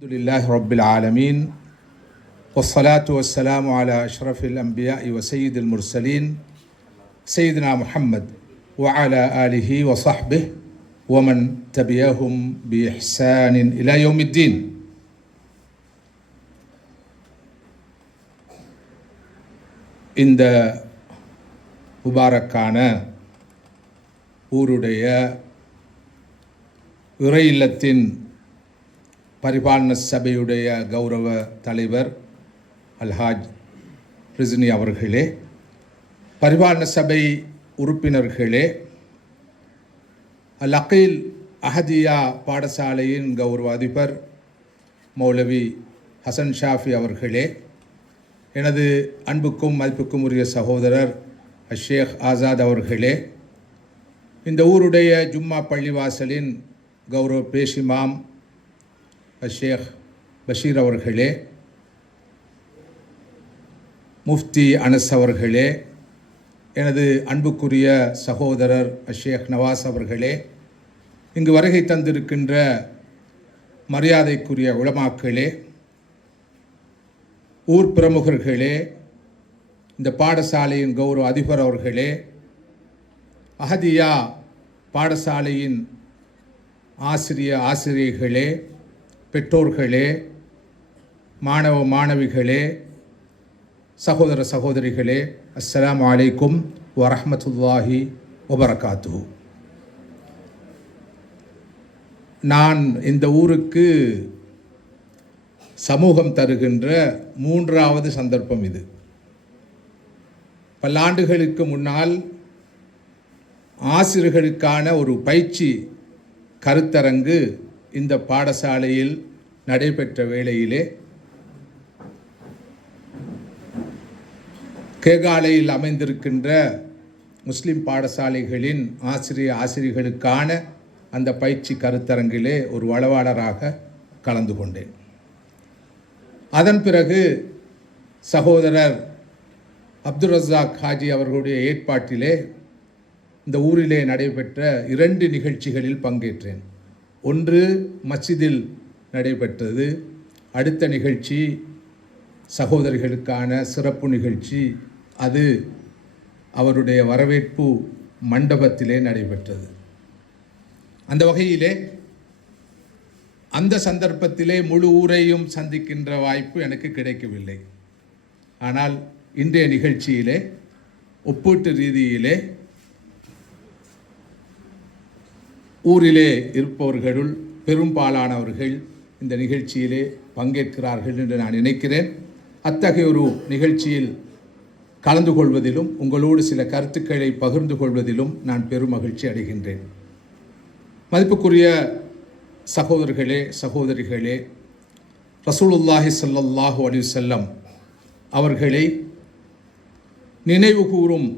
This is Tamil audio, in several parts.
Alhamdulillahi Rabbil Alameen Wassalatu wassalamu ala ashrafil anbiya'i wa sayyidil mursaleen Sayyidina Muhammad wa ala alihi wa sahbihi wa man tabi'ahum bi ihsanin ila yawmiddin. இந்த முபாரக்கான ஊருடைய இறை இல்லத்தின் பரிபாலன சபையுடைய கௌரவ தலைவர் அல்ஹாஜ் ரிஸ்னி அவர்களே, பரிபாலன சபை உறுப்பினர்களே, அல் அகீல் அஹதியா பாடசாலையின் கௌரவ அதிபர் மௌலவி ஹசன் ஷாஃபி அவர்களே, எனது அன்புக்கும் மதிப்புக்கும் உரிய சகோதரர் ஷேக் ஆசாத் அவர்களே, இந்த ஊருடைய ஜும்மா பள்ளிவாசலின் கௌரவ பேஷிமாம் ஷேக் பஷீர் அவர்களே, முஃப்தி அனஸ் அவர்களே, எனது அன்புக்குரிய சகோதரர் ஷேக் நவாஸ் அவர்களே, இங்கு வருகை தந்திருக்கின்ற மரியாதைக்குரிய உலமாக்களே, ஊர் பிரமுகர்களே, இந்த பாடசாலையின் கௌரவ அதிபர் அவர்களே, அஹதியா பாடசாலையின் ஆசிரியர்களே, பெற்றோர்களே, மாணவ மாணவிகளே, சகோதர சகோதரிகளே, அஸ்ஸலாமு அலைக்கும் வரஹ்மத்துல்லாஹி வபரகாத்துஹு. நான் இந்த ஊருக்கு சமூகம் தருகின்ற மூன்றாவது சந்தர்ப்பம் இது. பல்லாண்டுகளுக்கு முன்னால் ஆசிரியர்களுக்கான ஒரு பயிற்சி கருத்தரங்கு இந்த பாடசாலையில் நடைபெற்ற வேளையிலே கேகாலையில் அமைந்திருக்கின்ற முஸ்லிம் பாடசாலைகளின் ஆசிரியர்களுக்கான அந்த பயிற்சி கருத்தரங்கிலே ஒரு வளவாளராக கலந்து கொண்டேன். அதன் பிறகு சகோதரர் அப்துல் ரஸாக் ஹாஜி அவர்களுடைய ஏற்பாட்டிலே இந்த ஊரிலே நடைபெற்ற 2 நிகழ்ச்சிகளில் பங்கேற்றேன். ஒன்று மஸ்ஜிதில் நடைபெற்றது, அடுத்த நிகழ்ச்சி சகோதரிகளுக்கான சிறப்பு நிகழ்ச்சி, அது அவருடைய வரவேற்பு மண்டபத்திலே நடைபெற்றது. அந்த வகையிலே அந்த சந்தர்ப்பத்திலே முழு ஊரையும் சந்திக்கின்ற வாய்ப்பு எனக்கு கிடைக்கவில்லை. ஆனால் இன்றைய நிகழ்ச்சியிலே ஒப்பீட்டு ரீதியிலே ஊரிலே இருப்பவர்களுள் பெரும்பாலானவர்கள் இந்த நிகழ்ச்சியிலே பங்கேற்கிறார்கள் என்று நான் நினைக்கிறேன். அத்தகைய ஒரு நிகழ்ச்சியில் கலந்து கொள்வதிலும் உங்களோடு சில கருத்துக்களை பகிர்ந்து கொள்வதிலும் நான் பெரும் மகிழ்ச்சி அடைகின்றேன். மதிப்புக்குரிய சகோதரர்களே, சகோதரிகளே, ரசூலுல்லாஹி ஸல்லல்லாஹு அலைஹி வஸல்லம் அவர்களை நினைவு கூறும்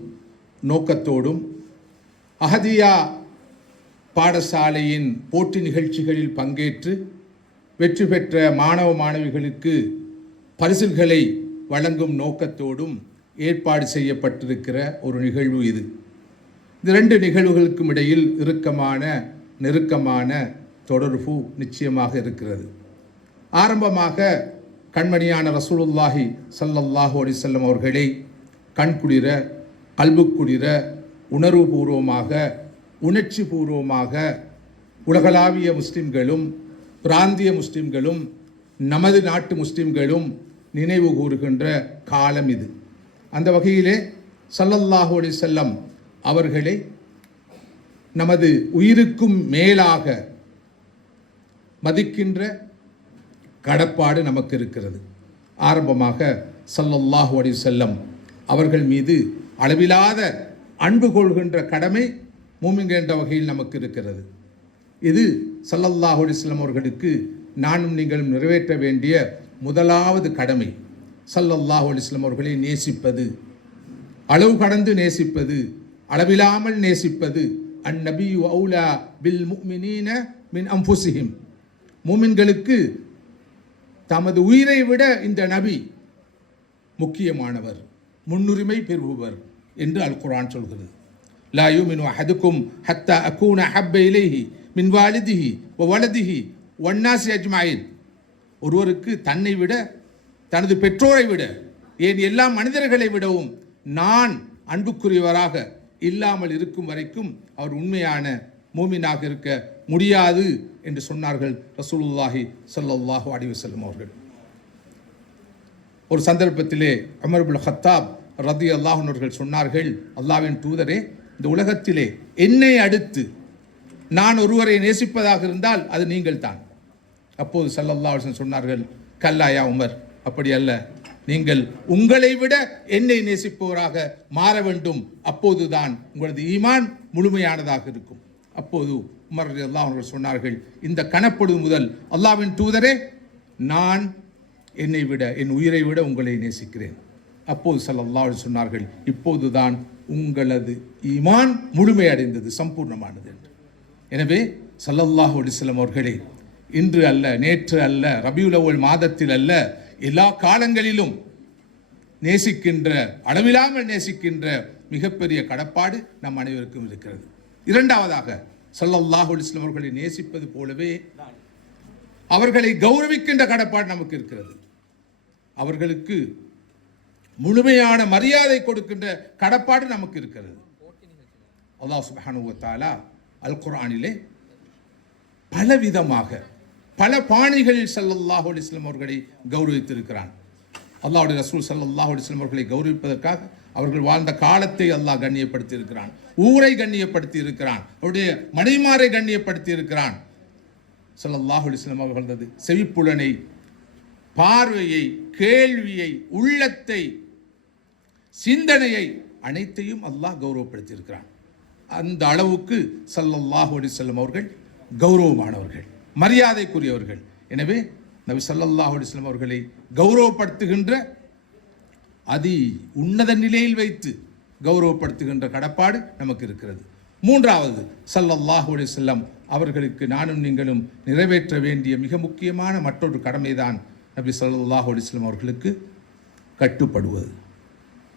நோக்கத்தோடும் அஹதியா பாடசாலையின் போட்டி நிகழ்ச்சிகளில் பங்கேற்று வெற்றி பெற்ற மாணவ மாணவிகளுக்கு பரிசில்களை வழங்கும் நோக்கத்தோடும் ஏற்பாடு செய்யப்பட்டிருக்கிற ஒரு நிகழ்வு இது. இந்த 2 நிகழ்வுகளுக்கும் இடையில் நெருக்கமான தொடர்பு நிச்சயமாக இருக்கிறது. ஆரம்பமாக கண்மணியான ரசூலுல்லாஹி ஸல்லல்லாஹு அலைஹி வஸல்லம் அவர்களை கண்குளிர, கல்புக்குளிர, உணர்வுபூர்வமாக, உணர்ச்சி பூர்வமாக உலகளாவிய முஸ்லிம்களும் பிராந்திய முஸ்லிம்களும் நமது நாட்டு முஸ்லிம்களும் நினைவு கூறுகின்ற காலம் இது. அந்த வகையிலே ஸல்லல்லாஹு அலைஹி வஸல்லம் அவர்களை நமது உயிருக்கும் மேலாக மதிக்கின்ற கடப்பாடு நமக்கு இருக்கிறது. ஆரம்பமாக ஸல்லல்லாஹு அலைஹி வஸல்லம் அவர்கள் மீது அளவிலாத அன்பு கொள்கின்ற கடமை மூமின்கள் என்ற வகையில் நமக்கு இருக்கிறது. இது ஸல்லல்லாஹு அலைஹி வஸல்லம் அவர்களுக்கு நானும் நீங்களும் நிறைவேற்ற வேண்டிய முதலாவது கடமை. ஸல்லல்லாஹு அலைஹி வஸல்லம் அவர்களை நேசிப்பது, அளவு கடந்து நேசிப்பது, அளவிலாமல் நேசிப்பது. அந்நபியு அவுலா பில் முஃமினீன மின் அன்ஃபுஸிஹிம், மூமின்களுக்கு தமது உயிரை விட இந்த நபி முக்கியமானவர், முன்னுரிமை பெறுபவர் என்று அல் குர்ஆன் சொல்கிறது. லா யுமினு அஹதுக்கும் ஹத்தா அகூன ஹப்ப இலைஹி மின் வாலிதிஹி வ வலதிஹி வன்னாசி அஜ்மாயின். ஒருவருக்கு தன்னை விட, தனது பெற்றோரை விட, ஏன் எல்லா மனிதர்களை விடவும் நான் அன்புக்குரியவராக இல்லாமல் இருக்கும் வரைக்கும் அவர் உண்மையான மூமினாக இருக்க முடியாது என்று சொன்னார்கள் ரசூலுல்லாஹி ஸல்லல்லாஹு அலைஹி வஸல்லம் அவர்கள். ஒரு சந்தர்ப்பத்திலே உமர் இப்னு கத்தாப் ரலியல்லாஹு அன்ஹு அவர்கள் சொன்னார்கள், அல்லாஹ்வின் தூதரே, இந்த உலகத்திலே என்னை அடுத்து நான் ஒருவரை நேசிப்பதாக இருந்தால் அது நீங்கள் தான். அப்போது ஸல்லல்லாஹு அலைஹி வஸல்லம் சொன்னார்கள், கல்லாயா உமர், அப்படி அல்ல, நீங்கள் உங்களை விட என்னை நேசிப்பவராக மாற வேண்டும், அப்போதுதான் உங்களது ஈமான் முழுமையானதாக இருக்கும். அப்போது உமர் ரலியல்லாஹு அன்ஹு அவர்கள் சொன்னார்கள், இந்த கணப்பொழுது முதல் அல்லாஹ்வின் தூதரே, நான் என்னை விட, என் உயிரை விட உங்களை நேசிக்கிறேன். அப்போது ஸல்லல்லாஹு அலைஹி சொன்னார்கள், இப்போதுதான் உங்களது ஈமான் முழுமையடைந்தது, சம்பூர்ணமானது என்று. எனவே ஸல்லல்லாஹு அலைஹி வஸல்லம் அவர்களே, இன்று அல்ல, நேற்று அல்ல, ரபியுல் அவ்வல் மாதத்தில் அல்ல, எல்லா காலங்களிலும் நேசிக்கின்ற, அளவில்லாமல் நேசிக்கின்ற மிகப்பெரிய கடப்பாடு நம் அனைவருக்கும் இருக்கிறது. இரண்டாவதாக, ஸல்லல்லாஹு அலைஹி வஸல்லம் அவர்களை நேசிப்பது போலவே அவர்களை கௌரவிக்கின்ற கடப்பாடு நமக்கு இருக்கிறது. அவர்களுக்கு முழுமையான மரியாதை கொடுக்கின்ற கடப்பாடு நமக்கு இருக்கிறது. அல்லாஹ் சுப்ஹானஹு வ தஆலா அல் குர்ஆனிலே பலவிதமாக, பல பாணிகளில் ஸல்லல்லாஹு அலைஹி வஸல்லம் அவர்களை கௌரவித்திருக்கிறான். அல்லாஹ்வுடைய ரசூல் ஸல்லல்லாஹு அலைஹி வஸல்லம் அவர்களை கௌரவிப்பதற்காக அவர்கள் வாழ்ந்த காலத்தை அல்லாஹ் கண்ணியப்படுத்தி இருக்கிறான், ஊரை கண்ணியப்படுத்தி இருக்கிறான், அவருடைய மனைமாரை கண்ணியப்படுத்தி இருக்கிறான். ஸல்லல்லாஹு அலைஹி வஸல்லம் அவர்களது செவிப்புலனை, பார்வையை, கேள்வியை, உள்ளத்தை, சிந்தனையை அனைத்தையும் அல்லாஹ் கௌரவப்படுத்தி இருக்கிறான். அந்த அளவுக்கு ஸல்லல்லாஹு அலைஹி வஸல்லம் அவர்கள் கௌரவமானவர்கள், மரியாதைக்குரியவர்கள். எனவே நபி ஸல்லல்லாஹு அலைஹி வஸல்லம் அவர்களை கௌரவப்படுத்துகின்ற, அதி உன்னத நிலையில் வைத்து கௌரவப்படுத்துகின்ற கடப்பாடு நமக்கு இருக்கிறது. மூன்றாவது, ஸல்லல்லாஹு அலைஹி வஸல்லம் அவர்களுக்கு நானும் நீங்களும் நிறைவேற்ற வேண்டிய மிக முக்கியமான மற்றொரு கடமைதான் நபி ஸல்லல்லாஹு அலைஹி வஸல்லம் அவர்களுக்கு கட்டுப்படுவது,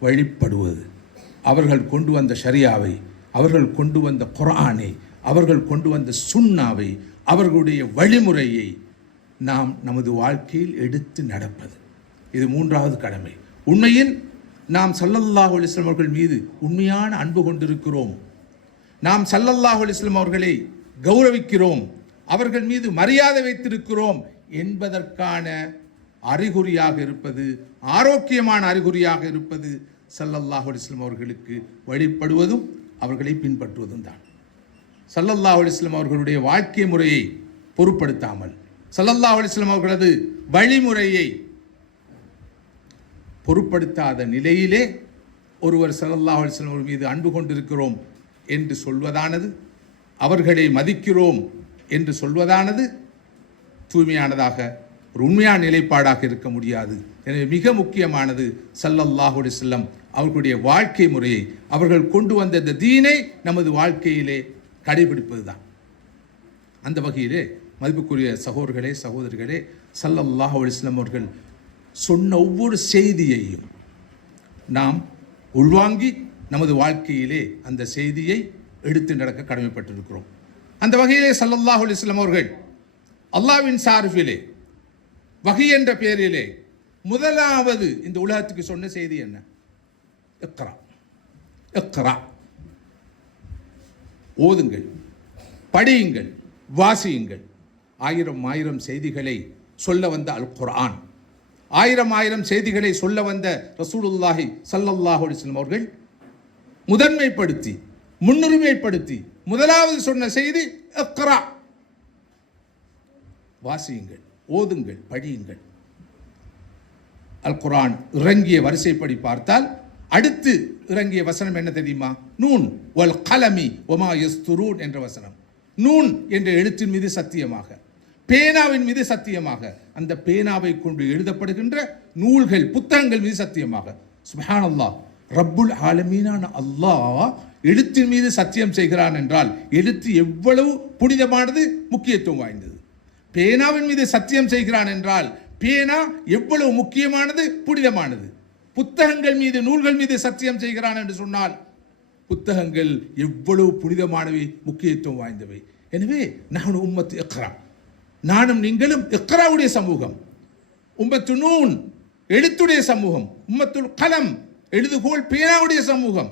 வழிபடுவது. அவர்கள் கொண்டு வந்த ஷரியாவை, அவர்கள் கொண்டு வந்த குர்ஆனை, அவர்கள் கொண்டு வந்த சுன்னாவை, அவர்களுடைய வழிமுறையை நாம் நமது வாழ்க்கையில் எடுத்து நடப்பது, இது மூன்றாவது கடமை. உண்மையில் நாம் ஸல்லல்லாஹு அலைஹி வஸல்லம் அவர்கள் மீது உண்மையான அன்பு கொண்டிருக்கிறோம், நாம் ஸல்லல்லாஹு அலைஹி வஸல்லம் அவர்களை கௌரவிக்கிறோம், அவர்கள் மீது மரியாதை வைத்திருக்கிறோம் என்பதற்கான அறிகுறியாக இருப்பது, ஆரோக்கியமான அறிகுறியாக இருப்பது ஸல்லல்லாஹு அலைஹி வஸல்லம் அவர்களுக்கு வழிபடுவதும் அவர்களை பின்பற்றுவதும் தான். ஸல்லல்லாஹு அலைஹி வஸல்லம் அவர்களுடைய வாழ்க்கை முறையை பொருட்படுத்தாமல், ஸல்லல்லாஹு அலைஹி வஸல்லம் அவர்களது வழிமுறையை பொருட்படுத்தாத நிலையிலே ஒருவர் ஸல்லல்லாஹு அலைஹி வஸல்லம் அவர்கள் மீது அன்பு கொண்டிருக்கிறோம் என்று சொல்வதானது, அவர்களை மதிக்கிறோம் என்று சொல்வதானது தூய்மையானதாக, ஒரு உண்மையான நிலைப்பாடாக இருக்க முடியாது. எனவே மிக முக்கியமானது ஸல்லல்லாஹு அலைஹி வஸல்லம் அவர்களுடைய வாழ்க்கை முறையை, அவர்கள் கொண்டு வந்த இந்த தீனை நமது வாழ்க்கையிலே கடைபிடிப்பது தான். அந்த வகையிலே மதிப்புக்குரிய சகோதரர்களே, சகோதரிகளே, ஸல்லல்லாஹு அலைஹி வஸல்லம் அவர்கள் சொன்ன ஒவ்வொரு செய்தியையும் நாம் உள்வாங்கி நமது வாழ்க்கையிலே அந்த செய்தியை எடுத்து நடக்க கடமைப்பட்டிருக்கிறோம். அந்த வகையிலே ஸல்லல்லாஹு அலைஹி வஸல்லம் அவர்கள் அல்லாஹ்வின் சார்பிலே, வஹி என்ற பெயரிலே முதலாவது இந்த உலகத்துக்கு சொன்ன செய்தி என்ன? இக்ரா, இக்ரா, ஓதுங்கள், படியுங்கள், வாசியுங்கள். ஆயிரம் ஆயிரம் செய்திகளை சொல்ல வந்த அல் குர்ஆன், ஆயிரம் ஆயிரம் செய்திகளை சொல்ல வந்த ரசூலுல்லாஹி ஸல்லல்லாஹு அலைஹி வஸல்லம் அவர்கள் முதன்மைப்படுத்தி, முன்னுரிமைப்படுத்தி முதலாவது சொன்ன செய்தி இக்ரா, வாசியுங்கள், ஓதுங்கள், படியுங்கள். அல் குர்ஆன் இறங்கிய வரிசைப்படி பார்த்தால் அடுத்து இறங்கிய வசனம் என்ன தெரியுமா? நூன் வல் கலமி வமா யஸ்துரூன் என்ற வசனம். நூன் என்ற எழுத்தின் மீது சத்தியமாக, பேனாவின் மீது சத்தியமாக, அந்த பேனாவை கொண்டு எழுதப்படுகின்ற நூல்கள், புத்தகங்கள் மீது சத்தியமாக. சுப்ஹானல்லாஹ், ரப்புல் ஆலமீனான அல்லாஹ் எழுத்தின் மீது சத்தியம் செய்கிறான் என்றால் எழுத்து எவ்வளவு புனிதமானது, முக்கியத்துவம் வாய்ந்தது. பேனாவின் மீது சத்தியம் செய்கிறான் என்றால் பேனா எவ்வளவு முக்கியமானது, புனிதமானது. புத்தகங்கள் மீது, நூல்கள் மீது சத்தியம் செய்கிறான் என்று சொன்னால் புத்தகங்கள் எவ்வளவு புனிதமானவை, முக்கியத்துவம் வாய்ந்தவை. எனவே நான் உம்மத்து இக்ரா, நானும் நீங்களும் இக்ராவுடைய சமூகம். உம்மத்து நூன் எழுத்துடைய சமூகம், உம்மத்துல் கலம் எழுதுகோள் பேனாவுடைய சமூகம்,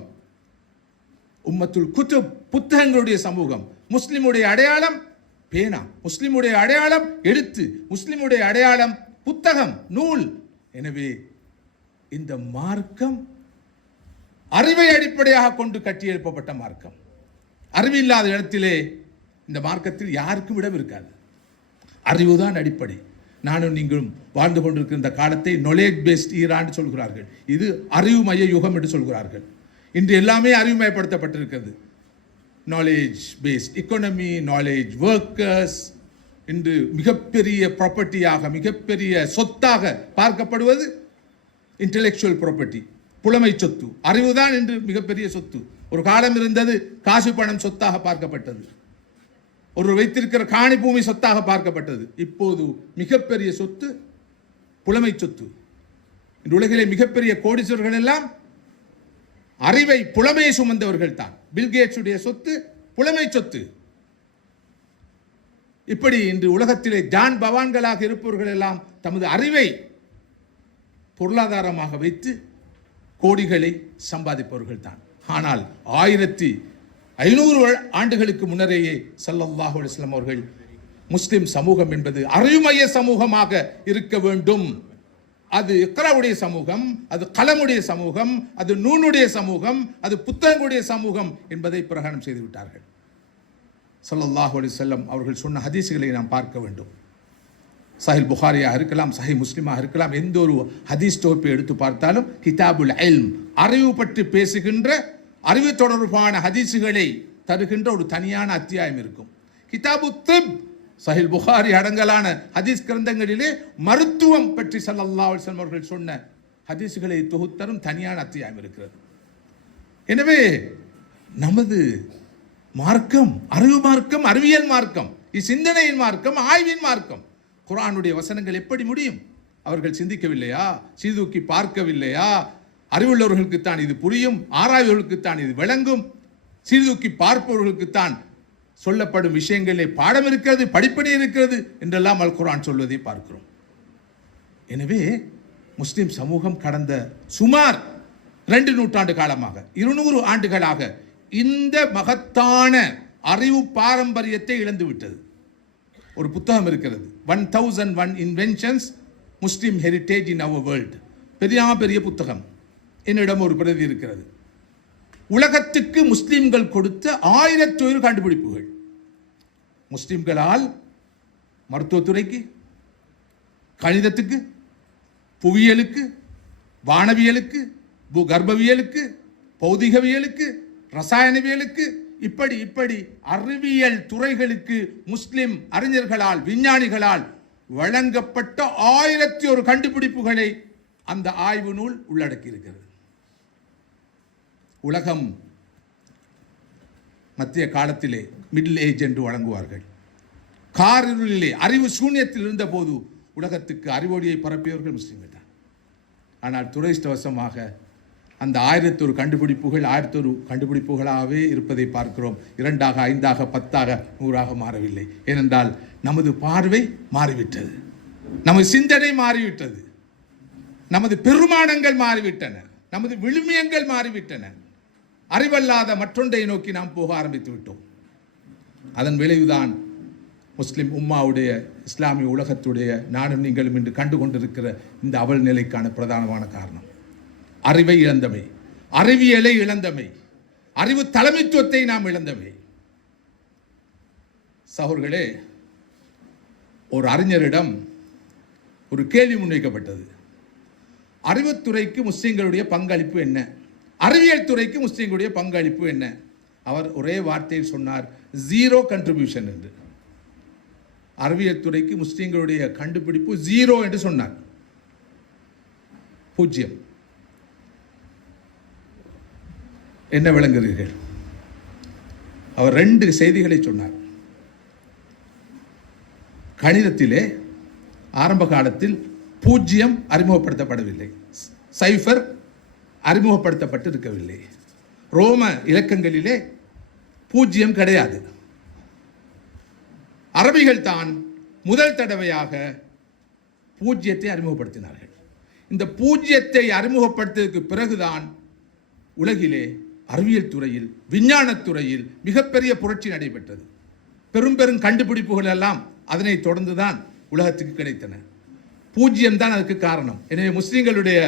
உம்மத்துல் குத்துப் புத்தகங்களுடைய சமூகம். முஸ்லிமுடைய அடையாளம் பேனா, முஸ்லிமுடைய அடையாளம் எழுத்து, முஸ்லிமுடைய அடையாளம் புத்தகம், நூல். எனவே இந்த மார்க்கம் அறிவை அடிப்படையாக கொண்டு கட்டியெழுப்பப்பட்ட மார்க்கம். அறிவில்லாத இடத்திலே இந்த மார்க்கத்தில் யாருக்கும் இடம் இருக்காது. அறிவுதான் அடிப்படை. நானும் நீங்களும் வாழ்ந்து கொண்டிருக்கிற இந்த காலத்தை நாலேஜ் பேஸ்ட் ஈரான் சொல்கிறார்கள். இது அறிவு மைய யுகம் என்று சொல்கிறார்கள். இன்று எல்லாமே அறிவுமயப்படுத்தப்பட்டிருக்கிறது. Knowledge based economy, knowledge workers இன்று மிகப்பெரிய ப்ராப்பர்ட்டியாக, மிகப்பெரிய சொத்தாக பார்க்கப்படுவது இன்டெலெக்சுவல் ப்ராப்பர்ட்டி, புலமை சொத்து. அறிவுதான் இன்று மிகப்பெரிய சொத்து. ஒரு காலம் இருந்தது காசு பணம் சொத்தாக பார்க்கப்பட்டது, ஒரு வைத்திருக்கிற காணி பூமி சொத்தாக பார்க்கப்பட்டது. இப்போது மிகப்பெரிய சொத்து புலமை சொத்து. இந்த உலகிலே மிகப்பெரிய கோடீஸ்வரர்கள் எல்லாம் அறிவை புலமையை சுமந்தவர்கள் தான். பில்கேட்ஸுடைய சொத்து புலமை சொத்து. இப்படி இன்று உலகத்திலே ஜான் பவான்களாக இருப்பவர்கள் எல்லாம் தமது அறிவை பொருளாதாரமாக வைத்து கோடிகளை சம்பாதிப்பவர்கள் தான். ஆனால் 1500 ஆண்டுகளுக்கு முன்னரேயே ஸல்லல்லாஹு அலைஹி வஸல்லம் அவர்கள் முஸ்லிம் சமூகம் என்பது அறிவுமய சமூகமாக இருக்க வேண்டும், அது இக்ராவுடைய சமூகம், அது கலமுடைய சமூகம், அது நூனுடைய சமூகம், அது புத்தகங்களுடைய சமூகம் என்பதை பிரகடனம் செய்து விட்டார்கள். ஸல்லல்லாஹு அலைஹி வஸல்லம் அவர்கள் சொன்ன ஹதீஸ்களை நாம் பார்க்க வேண்டும். சஹீஹ் புகாரியாக இருக்கலாம், சஹீஹ் முஸ்லிமாக இருக்கலாம், எந்த ஒரு ஹதீஸ் தொகுப்பை எடுத்து பார்த்தாலும் கிதாபுல் இல்ம், அறிவு பற்றி பேசுகின்ற, அறிவு தொடர்பான ஹதீஸுகளை தருகின்ற ஒரு தனியான அத்தியாயம் இருக்கும். கிதாபு திப், சஹீஹ் புகாரி அடங்கலான ஹதீஸ் கிரந்தங்களிலே மருத்துவம் பற்றி ஸல்லல்லாஹு அலைஹி வஸல்லம் அவர்கள் சொன்ன ஹதீஸுகளை தொகுத்தரும் தனியான அத்தியாயம் இருக்கிறது. எனவே நமது மார்க்கம் அறிவு மார்க்கம், அறிவியல் மார்க்கம், சிந்தனையின் மார்க்கம், ஆய்வின் மார்க்கம். குர்ஆனுடைய வசனங்கள் எப்படி முடியும்? அவர்கள் சிந்திக்கவில்லையா? சீதூக்கி பார்க்கவில்லையா? அறிவுள்ளவர்களுக்குத்தான் இது புரியும், ஆராய்வர்களுக்குத்தான் இது விளங்கும், சீர்தூக்கி பார்ப்பவர்களுக்குத்தான் சொல்லப்படும் விஷயங்களிலே பாடம் இருக்கிறது, படிப்படி இருக்கிறது என்றெல்லாம் அல் குர்ஆன் சொல்வதை பார்க்கிறோம். எனவே முஸ்லிம் சமூகம் கடந்த சுமார் 2 நூற்றாண்டு காலமாக, 200 ஆண்டுகளாக இந்த மகத்தான அறிவு பாரம்பரியத்தை இழந்துவிட்டது. ஒரு புத்தகம் இருக்கிறது, 1001 இன்வென்ஷன்ஸ் முஸ்லிம் ஹெரிட்டேஜ் இன் அவர் வேர்ல்டு. பெரிய புத்தகம். என்னிடம் ஒரு பிரதி இருக்கிறது. உலகத்துக்கு முஸ்லிம்கள் கொடுத்த 1001 கண்டுபிடிப்புகள். முஸ்லிம்களால் மருத்துவத்துறைக்கு, கணிதத்துக்கு, புவியியலுக்கு, வானவியலுக்கு, கர்ப்பவியலுக்கு, பௌதிகவியலுக்கு, ரசாயனவியலுக்கு, இப்படி அறிவியல் துறைகளுக்கு முஸ்லிம் அறிஞர்களால், விஞ்ஞானிகளால் வழங்கப்பட்ட 1001 கண்டுபிடிப்புகளை அந்த ஆய்வு நூல் உள்ளடக்கி இருக்கிறது. உலகம் மத்திய காலத்திலே மிடில் ஏஜ் என்று வழங்குவார்கள். காரிருளிலே அறிவு சூன்யத்தில் இருந்த போது உலகத்துக்கு அறிவொளியை பரப்பியவர்கள் முஸ்லிம்கள் தான். ஆனால் துரதிர்ஷ்டவசமாக அந்த 1001 கண்டுபிடிப்புகள் 1001 கண்டுபிடிப்புகளாகவே இருப்பதை பார்க்கிறோம். 2ஆக, 5ஆக, 10ஆக, 100ஆக மாறவில்லை. ஏனென்றால் நமது பார்வை மாறிவிட்டது, நமது சிந்தனை மாறிவிட்டது, நமது பெருமானங்கள் மாறிவிட்டன, நமது விழுமியங்கள் மாறிவிட்டன. அறிவல்லாத மற்றொன்றை நோக்கி நாம் போக ஆரம்பித்து விட்டோம். அதன் விளைவுதான் முஸ்லிம் உம்மாவுடைய, இஸ்லாமிய உலகத்துடைய, நானும் நீங்களும் இன்று கண்டு கொண்டிருக்கிற இந்த அவல் நிலைக்கான பிரதானமான காரணம் அறிவை இழந்தமை, அறிவியலை இழந்தமை, அறிவு தலைமைத்துவத்தை நாம் இழந்தமை. சகோதரர்களே, ஒரு அறிஞரிடம் ஒரு கேள்வி முன்வைக்கப்பட்டது. அறிவுத்துறைக்கு முஸ்லிம்களுடைய பங்களிப்பு என்ன, அறிவியல் துறைக்கு முஸ்லிம்களுடைய பங்களிப்பு என்ன? அவர் ஒரே வார்த்தையில் சொன்னார், 0 கண்ட்ரிபியூஷன் என்று. அறிவியல் துறைக்கு முஸ்லிம்களுடைய கண்டுபிடிப்பு 0 என்று சொன்னார், 0. என்ன விளங்குகிறீர்கள்? அவர் 2 செய்திகளை சொன்னார். கணிதத்திலே ஆரம்ப காலத்தில் 0 அறிமுகப்படுத்தப்படவில்லை, சைஃபர் அறிமுகப்படுத்தப்பட்டு இருக்கவில்லை. ரோம இலக்கங்களிலே 0 கிடையாது. அரபிகள் தான் முதல் தடவையாக பூஜ்ஜியத்தை அறிமுகப்படுத்தினார்கள். இந்த பூஜ்ஜியத்தை அறிமுகப்படுத்தியதற்கு பிறகுதான் உலகிலே அறிவியல் துறையில், விஞ்ஞானத் துறையில் மிகப்பெரிய புரட்சி நடைபெற்றது. பெரும் பெரும் கண்டுபிடிப்புகள் எல்லாம் அதனை தொடர்ந்துதான் உலகத்துக்கு கிடைத்தன. பூஜ்ஜியம் தான் அதுக்கு காரணம். எனவே முஸ்லிம்களுடைய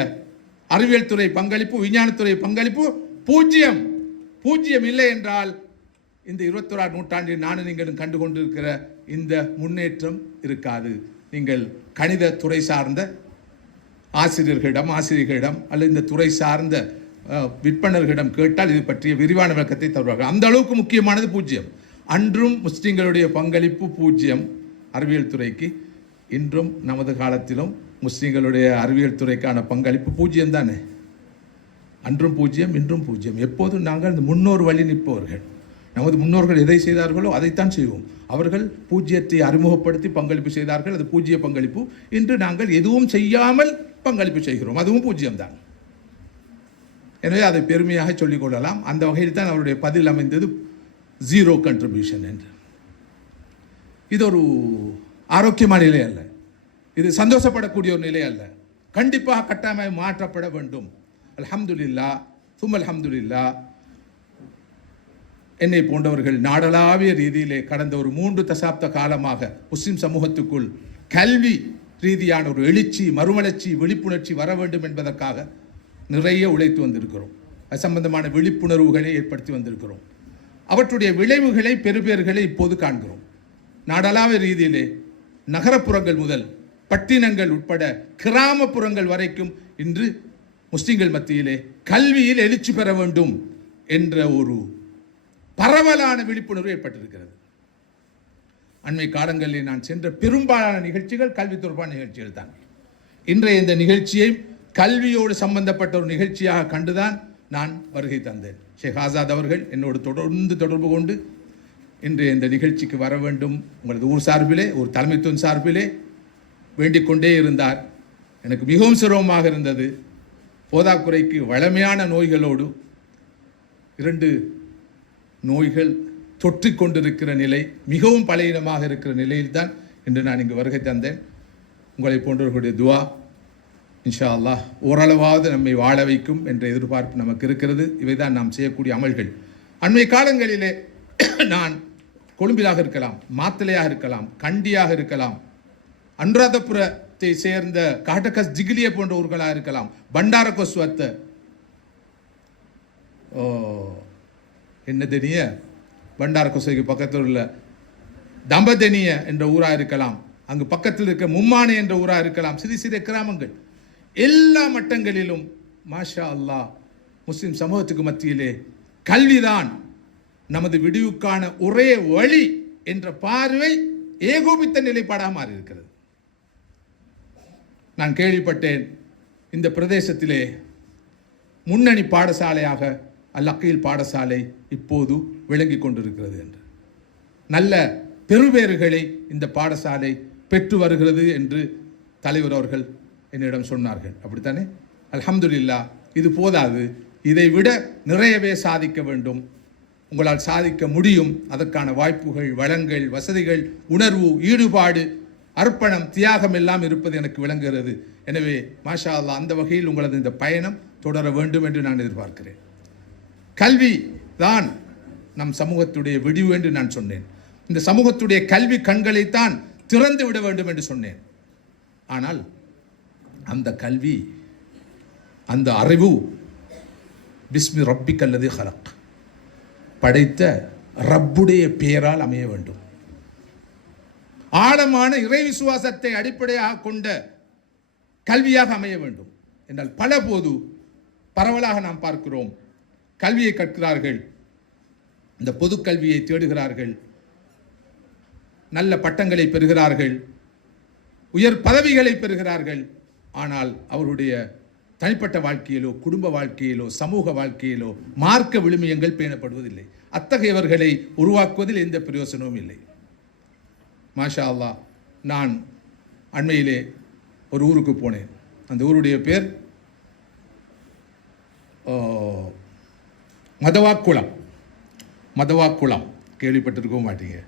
அறிவியல் துறை பங்களிப்பு, விஞ்ஞானத்துறை பங்களிப்பு பூஜ்ஜியம். பூஜ்ஜியம் இல்லை என்றால் இந்த 21ஆம் நூற்றாண்டில் நானும் நீங்களும் கண்டு கொண்டிருக்கிற இந்த முன்னேற்றம் இருக்காது. நீங்கள் கணித துறை சார்ந்த ஆசிரியர்களிடம் அல்லது இந்த துறை சார்ந்த விற்பனர்களிடம் கேட்டால் இது பற்றிய விரிவான விளக்கத்தை தருவார்கள். அந்த அளவுக்கு முக்கியமானது பூஜ்ஜியம். அன்றும் முஸ்லிம்களுடைய பங்களிப்பு பூஜ்ஜியம் அறிவியல் துறைக்கு. இன்றும் நமது காலத்திலும் முஸ்லிம்களுடைய அறிவியல் துறைக்கான பங்களிப்பு பூஜ்ஜியம் தானே. அன்றும் பூஜ்ஜியம், இன்றும் பூஜ்ஜியம். எப்போதும் நாங்கள் இந்த முன்னோர் வழி நிற்பவர்கள். நமது முன்னோர்கள் எதை செய்தார்களோ அதைத்தான் செய்வோம். அவர்கள் பூஜ்ஜியத்தை அறிமுகப்படுத்தி பங்களிப்பு செய்தார்கள், அது பூஜ்ஜிய பங்களிப்பு. இன்று நாங்கள் எதுவும் செய்யாமல் பங்களிப்பு செய்கிறோம், அதுவும் பூஜ்ஜியம் தான். எனவே அதை பெருமையாக சொல்லிக் கொள்ளலாம். அந்த வகையில் தான் அவருடைய பதில் அமைந்தது ஜீரோ கண்ட்ரிபியூஷன் என்று. இது ஒரு ஆரோக்கியமான நிலை அல்ல, இது சந்தோஷப்படக்கூடிய ஒரு நிலை அல்ல. கண்டிப்பாக கட்டாயமாக மாற்றப்பட வேண்டும். அல்ஹம்துலில்லாஹ் சும் அல்ஹம்துலில்லாஹ். என்னை போன்றவர்கள் நாடளாவிய ரீதியிலே கடந்த ஒரு 3 தசாப்த காலமாக முஸ்லிம் சமூகத்துக்குள் கல்வி ரீதியான ஒரு எழுச்சி, மறுமலர்ச்சி, விழிப்புணர்ச்சி வர வேண்டும் என்பதற்காக நிறைய உழைத்து வந்திருக்கிறோம். அது சம்பந்தமான விழிப்புணர்வுகளை ஏற்படுத்தி வந்திருக்கிறோம். அவற்றுடைய விளைவுகளை, பெறுபேறுகளை இப்போது காண்கிறோம். நாடளாவிய ரீதியிலே நகரப்புறங்கள் முதல் பட்டினங்கள் உட்பட கிராமப்புறங்கள் வரைக்கும் இன்று முஸ்லிம்கள் மத்தியிலே கல்வியில் எழுச்சி பெற வேண்டும் என்ற ஒரு பரவலான விழிப்புணர்வு ஏற்பட்டிருக்கிறது. அண்மை காலங்களில் நான் சென்ற பெரும்பாலான நிகழ்ச்சிகள் கல்வி தொடர்பான நிகழ்ச்சிகள் தான். இன்றைய இந்த நிகழ்ச்சியை கல்வியோடு சம்பந்தப்பட்ட ஒரு நிகழ்ச்சியாக கண்டுதான் நான் வருகை தந்தேன். ஷேக் ஆசாத் அவர்கள் என்னோடு தொடர்ந்து தொடர்பு கொண்டு இன்றைய இந்த நிகழ்ச்சிக்கு வர வேண்டும், உங்களது ஊர் சார்பிலே, ஒரு தலைமைத்துவம் சார்பிலே வேண்டிக் கொண்டே இருந்தார். எனக்கு மிகவும் சிரமமாக இருந்தது. போதாக்குறைக்கு வளமையான நோய்களோடு 2 நோய்கள் தொற்றி கொண்டிருக்கிற நிலை, மிகவும் பலவீனமாக இருக்கிற நிலையில்தான் இன்று நான் இங்கு வருகை தந்தேன். உங்களை போன்றவர்களுடைய துவா இன்ஷா அல்லாஹ் ஓரளவாவது நம்மை வாழ வைக்கும் என்ற எதிர்பார்ப்பு நமக்கு இருக்கிறது. இவைதான் நாம் செய்யக்கூடிய அமல்கள். அண்மை காலங்களிலே நான் கொழும்பிலாக இருக்கலாம், மாத்தளையாக இருக்கலாம், கண்டியாக இருக்கலாம், அனுராதபுரத்தை சேர்ந்த காட்டகஸ் ஜிகிலிய போன்ற ஊர்களாக இருக்கலாம், பண்டாரகொஸ்வத்த என்னதெனிய பண்டாரகொஸ்வைக்கு பக்கத்தில் உள்ள தம்பதெனிய என்ற ஊராக இருக்கலாம், அங்கு பக்கத்தில் இருக்க மும்மானே என்ற ஊராக இருக்கலாம், சிறிய சிறிய கிராமங்கள். எல்லா மட்டங்களிலும் மாஷா அல்லாஹ் முஸ்லிம் சமூகத்துக்கு மத்தியிலே கல்விதான் நமது விடிவுக்கான ஒரே வழி என்ற பார்வை ஏகோபித்த நிலைப்பாடாக மாறி இருக்கிறது. நான் கேள்விப்பட்டேன் இந்த பிரதேசத்திலே முன்னணி பாடசாலையாக அல் அக்கீல் பாடசாலை இப்போது விளங்கி கொண்டிருக்கிறது என்று. நல்ல பெறுபேறுகளை இந்த பாடசாலை பெற்று வருகிறது என்று தலைவர் அவர்கள் என்னிடம் சொன்னார்கள். அப்படித்தானே? அல்ஹம்துலில்லாஹ். இது போதாது, இதை விட நிறையவே சாதிக்க வேண்டும். உங்களால் சாதிக்க முடியும். அதற்கான வாய்ப்புகள், வளங்கள், வசதிகள், உணர்வு, ஈடுபாடு, அர்ப்பணம், தியாகம் எல்லாம் இருப்பது எனக்கு விளங்குகிறது. எனவே மாஷா அல்லாஹ் அந்த வகையில் உங்களது இந்த பயணம் தொடர வேண்டும் என்று நான் எதிர்பார்க்கிறேன். கல்வி தான் நம் சமூகத்துடைய விடிவு என்று நான் சொன்னேன். இந்த சமூகத்துடைய கல்வி கண்களைத்தான் திறந்து விட வேண்டும் என்று சொன்னேன். ஆனால் அந்த கல்வி, அந்த அறிவு பிஸ்மி ரப்பிக் அல்லது ஹலக், படைத்த ரப்புடைய பெயரால் அமைய வேண்டும். ஆழமான இறை விசுவாசத்தை அடிப்படையாக கொண்ட கல்வியாக அமைய வேண்டும் என்றால் பல போது பரவலாக நாம் பார்க்கிறோம். கல்வியை கற்கிறார்கள், இந்த பொது கல்வியை தேடுகிறார்கள், நல்ல பட்டங்களை பெறுகிறார்கள், உயர் பதவிகளை பெறுகிறார்கள். ஆனால் அவருடைய தனிப்பட்ட வாழ்க்கையிலோ, குடும்ப வாழ்க்கையிலோ, சமூக வாழ்க்கையிலோ மார்க்க விழுமியங்கள் பேணப்படுவதில்லை. அத்தகையவர்களை உருவாக்குவதில் எந்த பிரயோசனமும் இல்லை. மாஷா அல்லாஹ். நான் அண்மையிலே ஒரு ஊருக்கு போனேன். அந்த ஊருடைய பேர் மதவாக்குளம். மதவாக்குளம் கேள்விப்பட்டிருக்க மாட்டீங்க.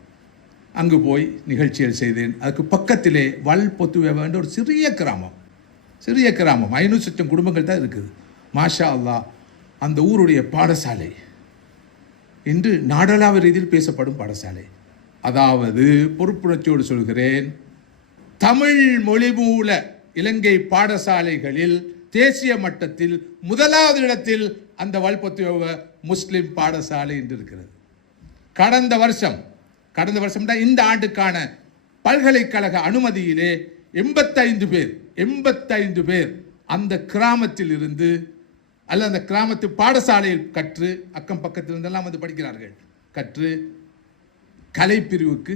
அங்கு போய் நிகழ்ச்சிகள் செய்தேன். அதுக்கு பக்கத்திலே வல்பொத்துவேவ என்ற ஒரு சிறிய கிராமம் 500 லட்சம் குடும்பங்கள் தான் இருக்குது. மாஷா அல்லாஹ், அந்த ஊருடைய பாடசாலை இன்று நாடளாவிய ரீதியில் பேசப்படும் பாடசாலை. அதாவது பொறுப்புணர்ச்சியோடு சொல்கிறேன், தமிழ் மொழி மூல இலங்கை பாடசாலைகளில் தேசிய மட்டத்தில் முதலாவது இடத்தில் அந்த வல்பொத்துவேவ முஸ்லிம் பாடசாலை என்று இருக்கிறது. கடந்த வருஷம் தான் இந்த ஆண்டுக்கான பல்கலைக்கழக அனுமதியிலே 85 பேர் அந்த கிராமத்தில் இருந்து அல்ல அந்த கிராமத்து பாடசாலையில் கற்று அக்கம் பக்கத்தில் இருந்தெல்லாம் வந்து படிக்கிறார்கள். கற்று கலை பிரிவுக்கு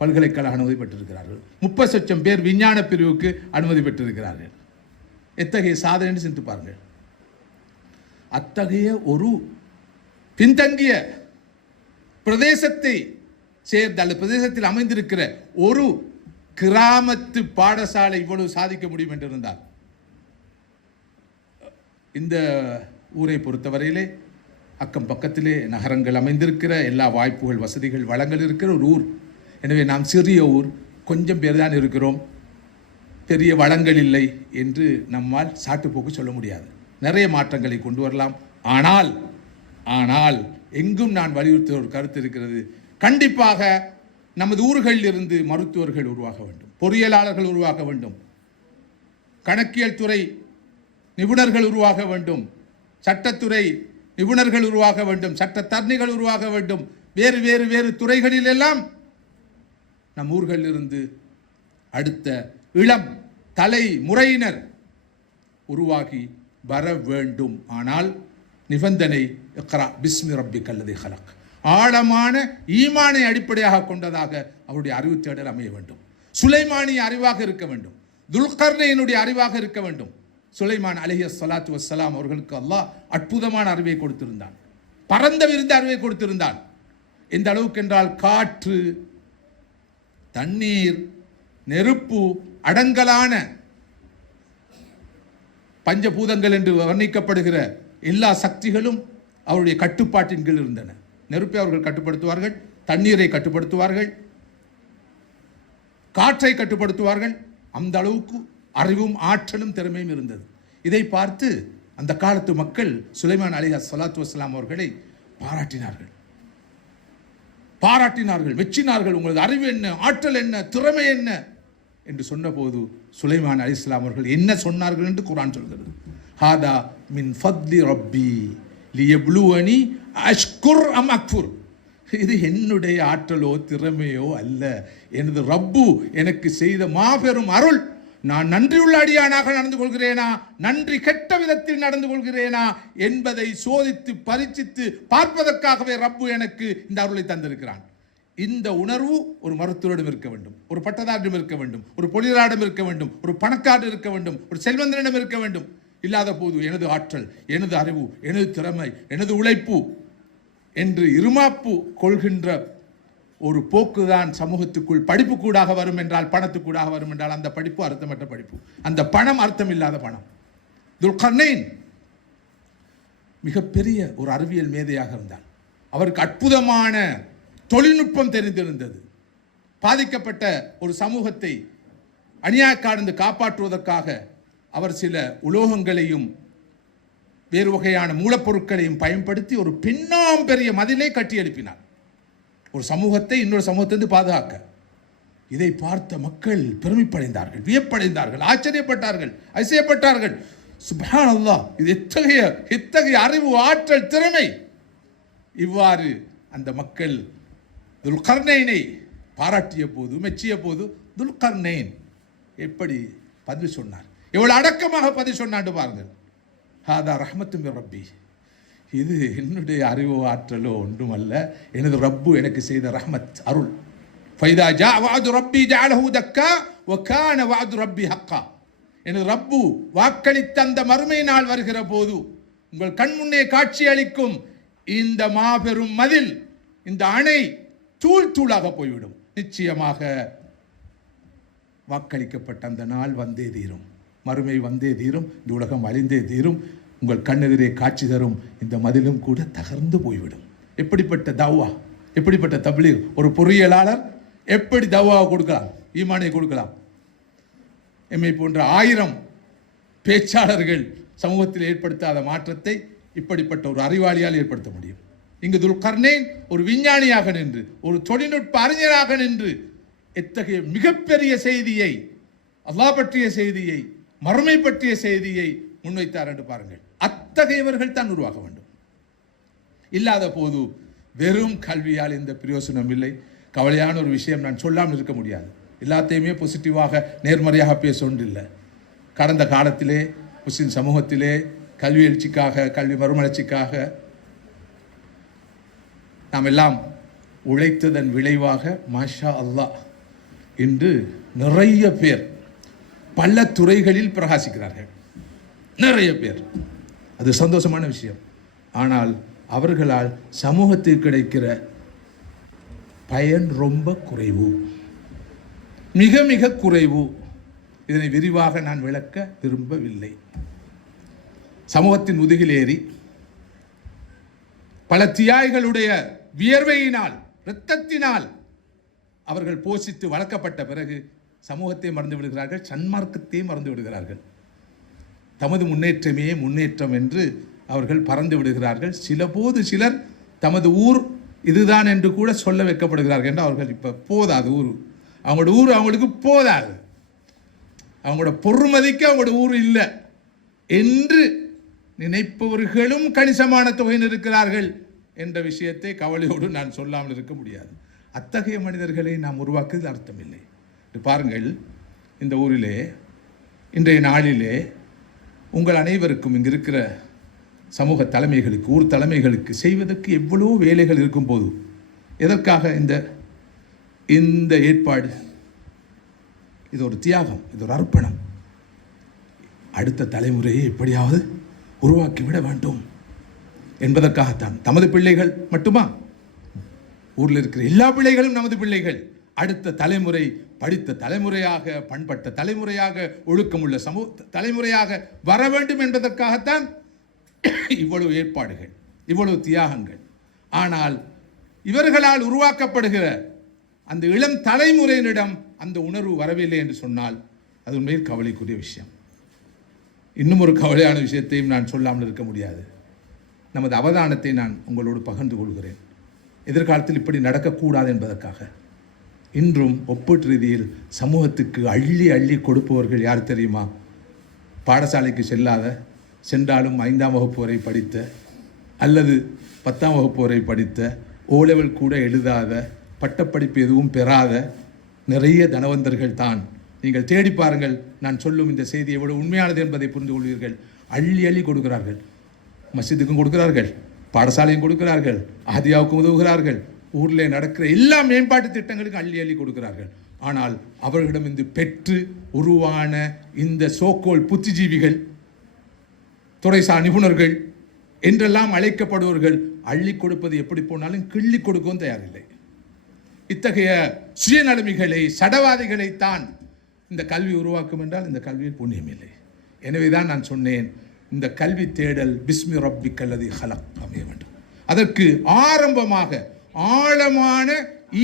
பல்கலைக்கழக அனுமதி பெற்றிருக்கிறார்கள். 30 லட்சம் பேர் விஞ்ஞான பிரிவுக்கு அனுமதி பெற்றிருக்கிறார்கள். எத்தகைய சாதனை சிந்தித்து பாருங்கள். அத்தகைய ஒரு பின்தங்கிய பிரதேசத்தை சேர்ந்த அல்லது பிரதேசத்தில் அமைந்திருக்கிற ஒரு கிராமத்து பாடசாலை இவ்வளவு சாதிக்க முடியும் என்றிருந்தால், இந்த ஊரை பொறுத்தவரையிலே அக்கம் பக்கத்திலே நகரங்கள் அமைந்திருக்கிற எல்லா வாய்ப்புகள், வசதிகள், வளங்கள் இருக்கிற ஒரு ஊர். எனவே நாம் சிறிய ஊர், கொஞ்சம் பேர் தான் இருக்கிறோம், பெரிய வளங்கள் இல்லை என்று நம்மால் சாட்டுப்போக்கு சொல்ல முடியாது. நிறைய மாற்றங்களை கொண்டு வரலாம். ஆனால் எங்கும் நான் வலியுறுத்த ஒரு கருத்து இருக்கிறது. கண்டிப்பாக நமது ஊர்களில் இருந்து மருத்துவர்கள் உருவாக வேண்டும், பொறியியலாளர்கள் உருவாக வேண்டும், கணக்கியல் துறை நிபுணர்கள் உருவாக வேண்டும், சட்டத்துறை நிபுணர்கள் உருவாக வேண்டும், சட்டத்தரணிகள் உருவாக வேண்டும். வேறு வேறு வேறு துறைகளில் எல்லாம் நம் ஊர்களில் இருந்து அடுத்த இளம் தலைமுறையினர் உருவாகி வர வேண்டும். ஆனால் நிபந்தனை இக்ரா பிஸ்மி ரப்பிக்கல் லதீ ஹலக், ஆழமான ஈமானை அடிப்படையாக கொண்டதாக அவருடைய அறிவு தேடல் அமைய வேண்டும். சுலைமானிய அறிவாக இருக்க வேண்டும், துல்கர்னையினுடைய அறிவாக இருக்க வேண்டும். சுலைமான் அலைஹிஸ்ஸலாத்து வஸ்ஸலாம் அவர்களுக்கு அல்லாஹ் அற்புதமான அறிவை கொடுத்திருந்தான், பரந்த விருந்த அறிவை கொடுத்திருந்தான். எந்த அளவுக்கு என்றால், காற்று, தண்ணீர், நெருப்பு அடங்கலான பஞ்சபூதங்கள் என்று வர்ணிக்கப்படுகிற எல்லா சக்திகளும் அவருடைய கட்டுப்பாட்டின் கீழ் இருந்தன. நெருப்பை அவர்கள் கட்டுப்படுத்துவார்கள், தண்ணீரை கட்டுப்படுத்துவார்கள், காற்றை கட்டுப்படுத்துவார்கள். அந்த அளவுக்கு அறிவும் ஆற்றலும் திறமையும் இருந்தது. இதை பார்த்து அந்த காலத்து மக்கள் சுலைமான் அலைஹிஸ்ஸலாத்து வஸ்ஸலாம் அவர்களை பாராட்டினார்கள், மெச்சினார்கள். உங்களது அறிவு என்ன, ஆற்றல் என்ன, திறமை என்ன என்று சொன்னபோது சுலைமான் அலைஹிஸ்ஸலாம் அவர்கள் என்ன சொன்னார்கள் என்று குர்ஆன் சொல்கிறது. ஹாதா மின் ஃபத்லி ரப்பி லியப்லுவனி அஷ்குர் அம் அக்ஃபுர். இது என்னுடைய ஆற்றலோ திறமையோ அல்ல, எனது ரப்பு எனக்கு செய்த மாபெரும் அருள். நான் நன்றியுள்ள அடியானாக நடந்து கொள்கிறேனா, நன்றி கெட்ட விதத்தில் நடந்து கொள்கிறேனா என்பதை சோதித்து பரீட்சித்து பார்ப்பதற்காகவே ரப்பு எனக்கு இந்த அருளை தந்திருக்கிறான். இந்த உணர்வு ஒரு மருத்துவரிடம் இருக்க வேண்டும், ஒரு பட்டதாரிடம் இருக்க வேண்டும், ஒரு பொறியாளரிடம் இருக்க வேண்டும், ஒரு பணக்காரர் இருக்க வேண்டும், ஒரு செல்வந்தனிடம் இருக்க வேண்டும். இல்லாத போது எனது ஆற்றல், எனது அறிவு, எனது திறமை, எனது உழைப்பு என்று இருமாப்பு கொள்கின்ற ஒரு போக்குதான் சமூகத்துக்குள். படிப்பு கூடாக வரும் என்றால், பணத்துக்கூடாக வரும் என்றால், அந்த படிப்பு அர்த்தமற்ற படிப்பு, அந்த பணம் அர்த்தம் இல்லாத பணம். துல்கர்னைன் மிகப்பெரிய ஒரு அறிவியல் மேதையாக இருந்தார். அவருக்கு அற்புதமான தொழில்நுட்பம் தெரிந்திருந்தது. பாதிக்கப்பட்ட ஒரு சமூகத்தை அநியாயக்காரந்து காப்பாற்றுவதற்காக அவர் சில உலோகங்களையும் வேறு வகையான மூலப்பொருட்களையும் பயன்படுத்தி ஒரு பெரிய மதிலை கட்டி எழுப்பினார், ஒரு சமூகத்தை இன்னொரு சமூகத்திலிருந்து பாதுகாக்க. இதை பார்த்த மக்கள் பெருமைப்படைந்தார்கள், வியப்படைந்தார்கள், ஆச்சரியப்பட்டார்கள், அதிசயப்பட்டார்கள். சுப்ஹானல்லாஹ், இது எத்தகைய அறிவு, ஆற்றல், திறமை! இவ்வாறு அந்த மக்கள் துல்கர்னைனை பாராட்டிய போது, மெச்சிய போது, துல்கர்னைன் எப்படி பதில் சொன்னார், எவ்வளவு அடக்கமாக பதில் சொன்னான்னு பாருங்கள். ஹாதா ரஹ்மத்தும் மிர் ரப்பி, இது என்னுடைய அறிவோ ஆற்றலோ ஒன்றுமல்ல, எனது ரப்பு எனக்கு செய்த ரஹ்மத், அருள். ஃபைதா ஜா வஅது ரப்பி ஜஅலஹு தக்கா வ கான வஅது ரப்பி ஹக்கா. எனது ரப்பு வாக்களித்த அந்த மறுமை நாள் வருகிற போது உங்கள் கண் முன்னே காட்சி அளிக்கும் இந்த மாபெரும் மதில், இந்த அணை தூள் தூளாக போய்விடும். நிச்சயமாக வாக்களிக்கப்பட்ட அந்த நாள் வந்தே தீரும், மறுமை வந்தே தீரும், இந்த உலகம் அழிந்தே தீரும், உங்கள் கண்ணெதிரே காட்சி தரும் இந்த மதிலும் கூட தகர்ந்து போய்விடும். எப்படிப்பட்ட தவ்வா, எப்படிப்பட்ட தப்லீக்! ஒரு பொறியியலாளர் எப்படி தவாவை கொடுக்கலாம், ஈமானை கொடுக்கலாம். எம்மை போன்ற 1000 பேச்சாளர்கள் சமூகத்தில் ஏற்படுத்தாத மாற்றத்தை இப்படிப்பட்ட ஒரு அறிவாளியால் ஏற்படுத்த முடியும். இங்கு துல்கர்னைன் ஒரு விஞ்ஞானியாக நின்று, ஒரு தொழில்நுட்ப அறிஞராக நின்று எத்தகைய மிகப்பெரிய செய்தியை, அல்லாஹ் பற்றிய செய்தியை, மறுமை பற்றிய செய்தியை முன்வைத்தார் என்று பாருங்கள். அத்தகையவர்கள் தான் உருவாக வேண்டும். இல்லாத போது வெறும் கல்வியால் இந்த பிரயோசனம் இல்லை. கவலையான ஒரு விஷயம், நான் சொல்லாமல் இருக்க முடியாது. எல்லாத்தையுமே பாசிட்டிவாக நேர்மறையாக பேச ஒன்றில்லை. கடந்த காலத்திலே முஸ்லிம் சமூகத்திலே கல்வி எழுச்சிக்காக, கல்வி மறுமலர்ச்சிக்காக நாம் எல்லாம் உழைத்ததன் விளைவாக மாஷா அல்லாஹ் இன்று நிறைய பேர் பல துறைகளில் பிரகாசிக்கிறார்கள். நிறைய பேர், அது சந்தோஷமான விஷயம். ஆனால் அவர்களால் சமூகத்துக்கு கிடைக்கிற பயன் ரொம்ப குறைவு, மிக மிக குறைவு. இதனை விரிவாக நான் விளக்க விரும்பவில்லை. சமூகத்தின் முதுகிலேறி பல தியாகிகளுடைய வியர்வையினால், இரத்தத்தினால் அவர்கள் போஷித்து வளர்க்கப்பட்ட பிறகு சமூகத்தை மறந்து விடுகிறார்கள், சன்மார்க்கத்தை மறந்து விடுகிறார்கள். தமது முன்னேற்றமே முன்னேற்றம் என்று அவர்கள் பறந்து விடுகிறார்கள். சிலர் தமது ஊர் இதுதான் என்று கூட சொல்ல வைக்கப்படுகிறார்கள் என்று அவர்கள் இப்போ போதாது, அவங்களோட ஊர் அவங்களுக்கு போதாது, அவங்களோட பொறுமதிக்கு அவங்களோட ஊர் இல்லை என்று நினைப்பவர்களும் கணிசமான தொகையில் இருக்கிறார்கள் என்ற விஷயத்தை கவலையோடு நான் சொல்லாமல் இருக்க முடியாது. அத்தகைய மனிதர்களை நாம் உருவாக்குவது அர்த்தமில்லை. பாருங்கள், இந்த ஊரிலே இன்றைய நாளிலே உங்கள் அனைவருக்கும் இங்கு இருக்கிற சமூக தலைமைகளுக்கு, ஊர் தலைமைகளுக்கு செய்வதற்கு எவ்வளோ வேலைகள் இருக்கும்போது எதற்காக இந்த ஏற்பாடு? இது ஒரு தியாகம், இது ஒரு அர்ப்பணம். அடுத்த தலைமுறையை எப்படியாவது உருவாக்கிவிட வேண்டும் என்பதற்காகத்தான். தமது பிள்ளைகள் மட்டுமா? ஊரில் இருக்கிற எல்லா பிள்ளைகளும் நமது பிள்ளைகள். அடுத்த தலைமுறை படித்த தலைமுறையாக, பண்பட்ட தலைமுறையாக, ஒழுக்கமுள்ள தலைமுறையாக வர வேண்டும் என்பதற்காகத்தான் இவ்வளவு ஏற்பாடுகள், இவ்வளவு தியாகங்கள். ஆனால் இவர்களால் உருவாக்கப்படுகிற அந்த இளம் தலைமுறையினிடம் அந்த உணர்வு வரவில்லை என்று சொன்னால் அது உண்மையில் கவலைக்குரிய விஷயம். இன்னும் ஒரு கவலையான விஷயத்தையும் நான் சொல்லாமல் இருக்க முடியாது. நமது அவதானத்தை நான் உங்களோடு பகிர்ந்து கொள்கிறேன். எதிர்காலத்தில் இப்படி நடக்கக்கூடாது என்பதற்காக இன்றும் ஒப்பீட்டு ரீதியில் சமூகத்துக்கு அள்ளி அள்ளி கொடுப்பவர்கள் யார் தெரியுமா? பாடசாலைக்கு சென்றாலும் 5ஆம் வகுப்பு வரை படித்த அல்லது 10ஆம் வகுப்பு வரை படித்த, ஓ லெவல் கூட எழுதாத, பட்டப்படிப்பு எதுவும் பெறாத நிறைய தனவந்தர்கள் தான். நீங்கள் தேடி பாருங்கள். நான் சொல்லும் இந்த செய்தி எவ்வளவு உண்மையானது என்பதை புரிந்து கொள்வீர்கள். அள்ளி அள்ளி கொடுக்கிறார்கள். மஸ்ஜிதுக்கும் கொடுக்கிறார்கள், பாடசாலையும் கொடுக்கிறார்கள், ஆதியாவுக்கும் உதவுகிறார்கள், ஊரில் நடக்கிற எல்லா மேம்பாட்டு திட்டங்களுக்கும் அள்ளி அள்ளி கொடுக்கிறார்கள். ஆனால் அவர்களிடம் இந்த பெற்று உருவான இந்த சோக்கோல் புத்திஜீவிகள், துறைசார் நிபுணர்கள் என்றெல்லாம் அழைக்கப்படுவர்கள் அள்ளி கொடுப்பது எப்படி போனாலும் கிள்ளி கொடுக்கவும் தயாரில்லை. இத்தகைய சுயநலமிகளை, சடவாதிகளை தான் இந்த கல்வி உருவாக்கும் என்றால் இந்த கல்வியில் புண்ணியம் இல்லை. எனவே தான் நான் சொன்னேன், இந்த கல்வி தேடல் பிஸ்மி ரப்பிக் அல்லதி ஹலக் அமைய வேண்டும். அதற்கு ஆரம்பமாக ஆழமான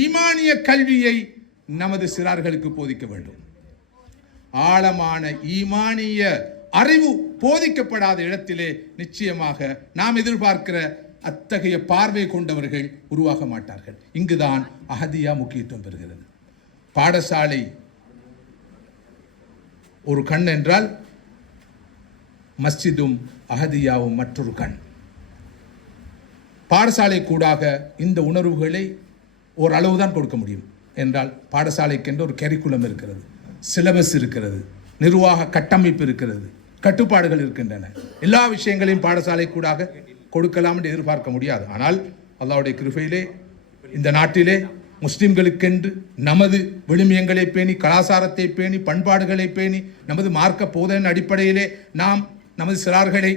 ஈமானிய கல்வியை நமது சிறார்களுக்கு போதிக்க வேண்டும். ஆழமான ஈமானிய அறிவு போதிக்கப்படாத இடத்திலே நிச்சயமாக நாம் எதிர்பார்க்கிற அத்தகைய பார்வை கொண்டவர்கள் உருவாக மாட்டார்கள். இங்குதான் அஹதியா முக்கியத்துவம் பெறுகிறது. பாடசாலை ஒரு கண் என்றால் மஸ்ஜிதும் அஹதியாவும் மற்றொரு கண். பாடசாலை கூடாக இந்த உணர்வுகளை ஓரளவு தான் கொடுக்க முடியும் என்றால், பாடசாலைக்கென்று ஒரு கரிக்குலம் இருக்கிறது, சிலபஸ் இருக்கிறது, நிர்வாக கட்டமைப்பு இருக்கிறது, கட்டுப்பாடுகள் இருக்கின்றன. எல்லா விஷயங்களையும் பாடசாலை கூடாக கொடுக்கலாம் என்று எதிர்பார்க்க முடியாது. ஆனால் அல்லாஹ்வுடைய கிருபையிலே இந்த நாட்டிலே முஸ்லிம்களுக்கென்று நமது விழுமியங்களை பேணி, கலாச்சாரத்தை பேணி, பண்பாடுகளை பேணி, நமது மார்க்க போதனின் அடிப்படையிலே நாம் நமது சிறார்களை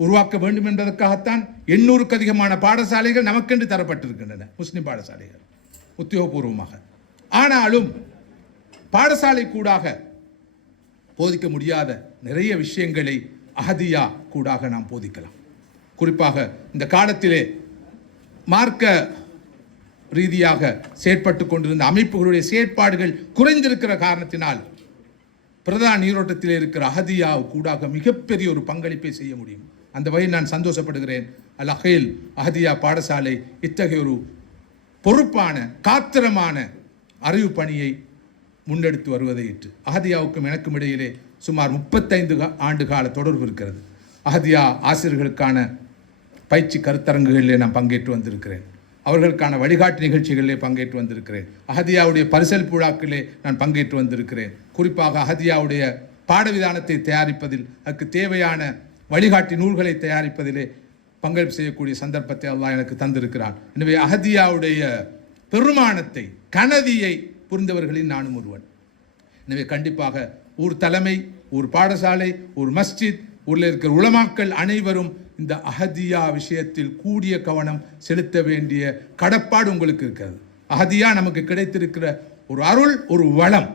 உருவாக்க வேண்டும் என்பதற்காகத்தான் 800க்கு அதிகமான பாடசாலைகள் நமக்கென்று தரப்பட்டிருக்கின்றன, முஸ்லிம் பாடசாலைகள் உத்தியோகபூர்வமாக. ஆனாலும் பாடசாலை கூடாக போதிக்க முடியாத நிறைய விஷயங்களை அஹதியா கூடாக நாம் போதிக்கலாம். குறிப்பாக இந்த காலத்திலே மார்க்க ரீதியாக செயற்பட்டு கொண்டிருந்த அமைப்புகளுடைய செயற்பாடுகள் குறைந்திருக்கிற காரணத்தினால் பிரதான நீரோட்டத்தில் இருக்கிற அஹதியா கூடாக மிகப்பெரிய ஒரு பங்களிப்பை செய்ய முடியும். அந்த வகையில் நான் சந்தோஷப்படுகிறேன். அல் அஹீல் அஹதியா பாடசாலை இத்தகைய ஒரு பொறுப்பான காத்திரமான அறிவு பணியை முன்னெடுத்து வருவதை ஏற்று அஹதியாவுக்கும் எனக்கும் இடையிலே சுமார் 35 ஆண்டு கால தொடர்பு இருக்கிறது. அஹதியா ஆசிரியர்களுக்கான பயிற்சி கருத்தரங்குகளிலே நான் பங்கேற்று வந்திருக்கிறேன். அவர்களுக்கான வழிகாட்டு நிகழ்ச்சிகளிலே பங்கேற்று வந்திருக்கிறேன். அஹதியாவுடைய பரிசல் விழாக்களிலே நான் பங்கேற்று வந்திருக்கிறேன். குறிப்பாக அஹதியாவுடைய பாடவிதானத்தை தயாரிப்பதில் அதுக்கு தேவையான வழிகாட்டி நூல்களை தயாரிப்பதிலே பங்களிப்பு செய்யக்கூடிய சந்தர்ப்பத்தை அல்லாஹ் எனக்கு தந்திருக்கிறான். எனவே அஹதியாவுடைய பெருமானத்தை கனதியை புரிந்தவர்களில் நானும் ஒருவன். எனவே கண்டிப்பாக ஊர் தலைமை, ஊர் பாடசாலை, ஊர் மஸ்ஜித், ஊரில் இருக்கிற உலமாக்கள் அனைவரும் இந்த அஹதியா விஷயத்தில் கூடிய கவனம் செலுத்த வேண்டிய கடப்பாடு உங்களுக்கு இருக்கிறது. அஹதியா நமக்கு கிடைத்திருக்கிற ஒரு அருள், ஒரு வளம்.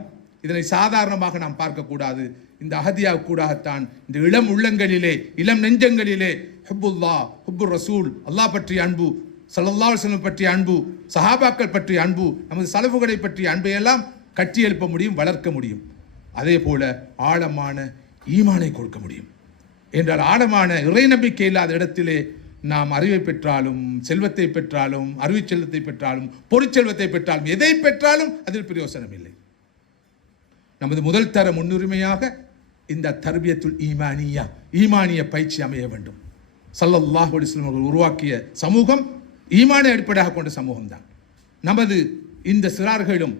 இதனை சாதாரணமாக நாம் பார்க்கக்கூடாது. இந்த அஹதியா கூடாகத்தான் இந்த இளம் உள்ளங்களிலே, இளம் நெஞ்சங்களிலே ஹுப்புல்லா, ஹுப்பு ரசூல், அல்லாஹ் பற்றிய அன்பு, ஸல்லல்லாஹு அலைஹி வஸல்லம் பற்றிய அன்பு, சஹாபாக்கள் பற்றிய அன்பு, நமது சலஃபுகளை பற்றிய அன்பையெல்லாம் கட்டி எழுப்ப முடியும், வளர்க்க முடியும். அதே போல ஆழமான ஈமானை கொடுக்க முடியும். என்றால் ஆழமான இறை நம்பிக்கை இல்லாத இடத்திலே நாம் அறிவை பெற்றாலும், செல்வத்தை பெற்றாலும், அறிவு செல்வத்தை பெற்றாலும், பொருட்செல்வத்தை பெற்றாலும், எதை பெற்றாலும் அதில் பிரயோசனம் இல்லை. நமது முதல் தர முன்னுரிமையாக இந்த தர்பியத்துல் ஈமானியா, ஈமானிய பயிற்சி அமைய வேண்டும். ஸல்லல்லாஹு அலைஹி வஸல்லம் அவர்கள் உருவாக்கிய சமூகம் ஈமானை அடிப்படையாக கொண்ட சமூகம் தான். நமது இந்த சிறார்களும்,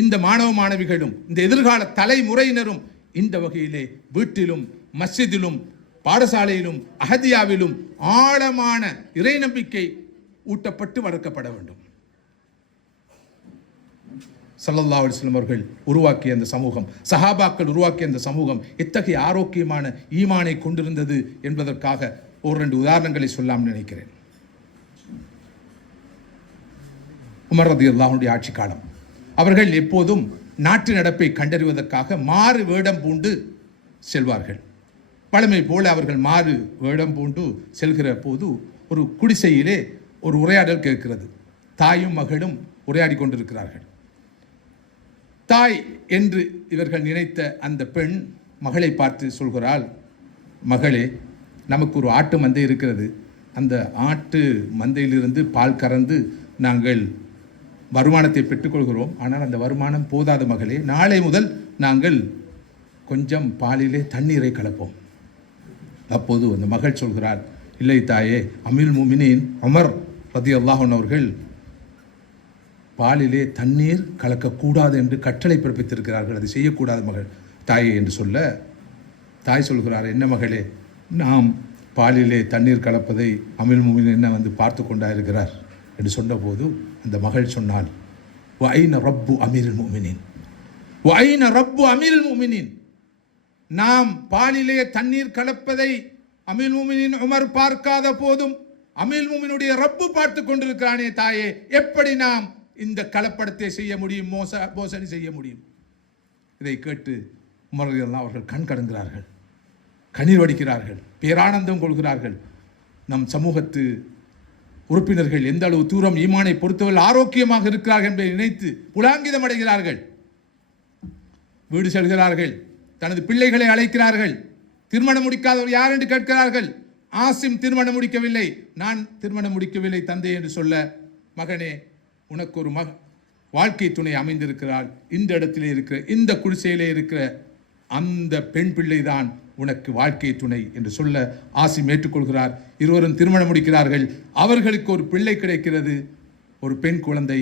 இந்த மாணவ மாணவிகளும், இந்த எதிர்கால தலைமுறையினரும் இந்த வகையிலே வீட்டிலும், மஸ்ஜிதிலும், பாடசாலையிலும், அஹதியாவிலும் ஆழமான இறை நம்பிக்கை ஊட்டப்பட்டு வளர்க்கப்பட வேண்டும். ஸல்லல்லாஹு அலைஹி வஸல்லம் அவர்கள் உருவாக்கிய அந்த சமூகம், சஹாபாக்கள் உருவாக்கிய அந்த சமூகம் எத்தகைய ஆரோக்கியமான ஈமானை கொண்டிருந்தது என்பதற்காக ஒரு 2 உதாரணங்களை சொல்லாமல் நினைக்கிறேன். உமர் ரலியல்லாஹு அன்ஹுடைய ஆட்சி காலம். அவர்கள் எப்போதும் நாட்டு நடப்பை கண்டறிவதற்காக மாறு வேடம் பூண்டு செல்வார்கள். பழமை போல அவர்கள் மாறு வேடம் பூண்டு செல்கிற போது ஒரு குடிசையிலே ஒரு உரையாடல் கேட்கிறது. தாயும் மகளும் உரையாடி கொண்டிருக்கிறார்கள். தாய் என்று இவர்கள் நினைத்த அந்த பெண் மகளை பார்த்து சொல்கிறாள், மகளே, நமக்கு ஒரு ஆட்டு மந்தை இருக்கிறது. அந்த ஆட்டு மந்தையிலிருந்து பால் கறந்து நாங்கள் வருமானத்தை பெற்றுக்கொள்கிறோம். ஆனால் அந்த வருமானம் போதாத மகளே, நாளை முதல் நாங்கள் கொஞ்சம் பாலிலே தண்ணீரை கலப்போம். அப்போது அந்த மகள் சொல்கிறாள், இல்லை தாயே, அமீருல் முஃமினீன் உமர் ரலியல்லாஹு அன்ஹு அவர்கள் பாலிலே தண்ணீர் கலக்கக்கூடாது என்று கட்டளை பிறப்பித்திருக்கிறார்கள். அது செய்யக்கூடாது மகள் தாயே என்று சொல்ல, தாய் சொல்கிறார், என்ன மகளே, நாம் பாலிலே தண்ணீர் கலப்பதை அமீருல் முஃமினீன் என்ன வந்து பார்த்து கொண்டா இருக்கிறார் என்று சொன்னபோது அந்த மகள் சொன்னாள், வஐன ரப்பு அமீருல் முஃமினீன், வஐன ரப்பு அமீருல் முஃமினீன். நாம் பாலிலே தண்ணீர் கலப்பதை அமீருல் முஃமினீன் உமர் பார்க்காத போதும் அமீருல் முஃமினீனுடைய ரப்பு பார்த்து கொண்டிருக்கிறானே தாயே, எப்படி நாம் இந்த கலப்படத்தை செய்ய முடியும், மோசடி செய்ய முடியும்? இதை கேட்டு உமர் ரலியல்லாஹு அவர்கள் கண் கலங்குகிறார்கள், கண்ணீர் வடிக்கிறார்கள், பேரானந்தம் கொள்கிறார்கள். நம் சமூகத்து உறுப்பினர்கள் எந்த அளவு தூரம் ஈமானை பொறுத்தவரை ஆரோக்கியமாக இருக்கிறார்கள் என்பதை நினைத்து புலாங்கிதம் அடைகிறார்கள். வீடு செல்கிறார்கள், தனது பிள்ளைகளை அழைக்கிறார்கள். திருமணம் முடிக்காதவர் யார் என்று கேட்கிறார்கள். ஆசிம் திருமணம் முடிக்கவில்லை, நான் திருமணம் முடிக்கவில்லை தந்தை என்று சொல்ல, மகனே, உனக்கு ஒரு வாழ்க்கை துணை அமைந்திருக்கிறாள். இந்த இடத்திலே இருக்கிற, இந்த குடிசையிலே இருக்கிற அந்த பெண் பிள்ளை தான் உனக்கு வாழ்க்கை துணை என்று சொல்ல ஆசிம் ஏற்றுக்கொள்கிறார். இருவரும் திருமணம் முடிக்கிறார்கள். அவர்களுக்கு ஒரு பிள்ளை கிடைக்கிறது, ஒரு பெண் குழந்தை.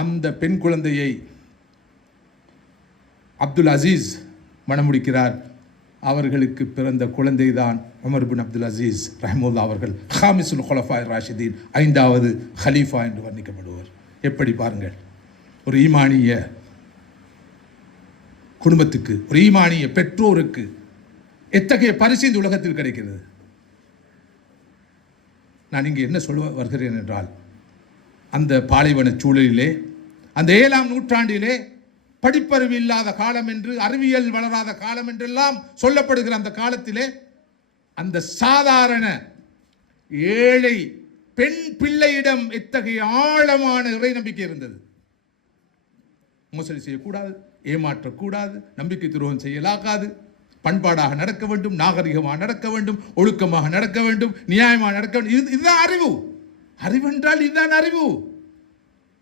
அந்த பெண் குழந்தையை அப்துல் அசீஸ் மணம் முடிக்கிறார். அவர்களுக்கு பிறந்த குழந்தை தான் உமர் பின் அப்துல் அசீஸ் ரஹ்மத்துல்லாஹி அவர்கள், ஹாமிசுல் குலஃபாய் ராஷிதீன், 5வது ஹலீஃபா என்று வர்ணிக்கப்படுவார். எப்படி பாருங்கள், ஒரு ஈமானிய குடும்பத்துக்கு, ஒரு ஈமானிய பெற்றோருக்கு எத்தகைய பரிசு இந்த உலகத்தில் கிடைக்கிறது. நான் இங்கே என்ன சொல்ல வருகிறேன் என்றால், அந்த பாலைவன சூழலிலே, அந்த 7ஆம் நூற்றாண்டிலே படிப்பறிவு இல்லாத காலம் என்று, அறிவியல் வளராத காலம் என்றெல்லாம் சொல்லப்படுகிற அந்த காலத்திலே அந்த சாதாரண ஏழை பெண் பிள்ளையிடம் எத்தகைய ஆழமான இறை நம்பிக்கை இருந்தது. மோசடி செய்யக்கூடாது, ஏமாற்றக்கூடாது, நம்பிக்கை துரோகம் செய்யலாகாது, பண்பாடாக நடக்க வேண்டும், நாகரிகமாக நடக்க வேண்டும், ஒழுக்கமாக நடக்க வேண்டும், நியாயமாக நடக்க வேண்டும். இதுதான் அறிவு. அறிவு என்றால் இதுதான் அறிவு,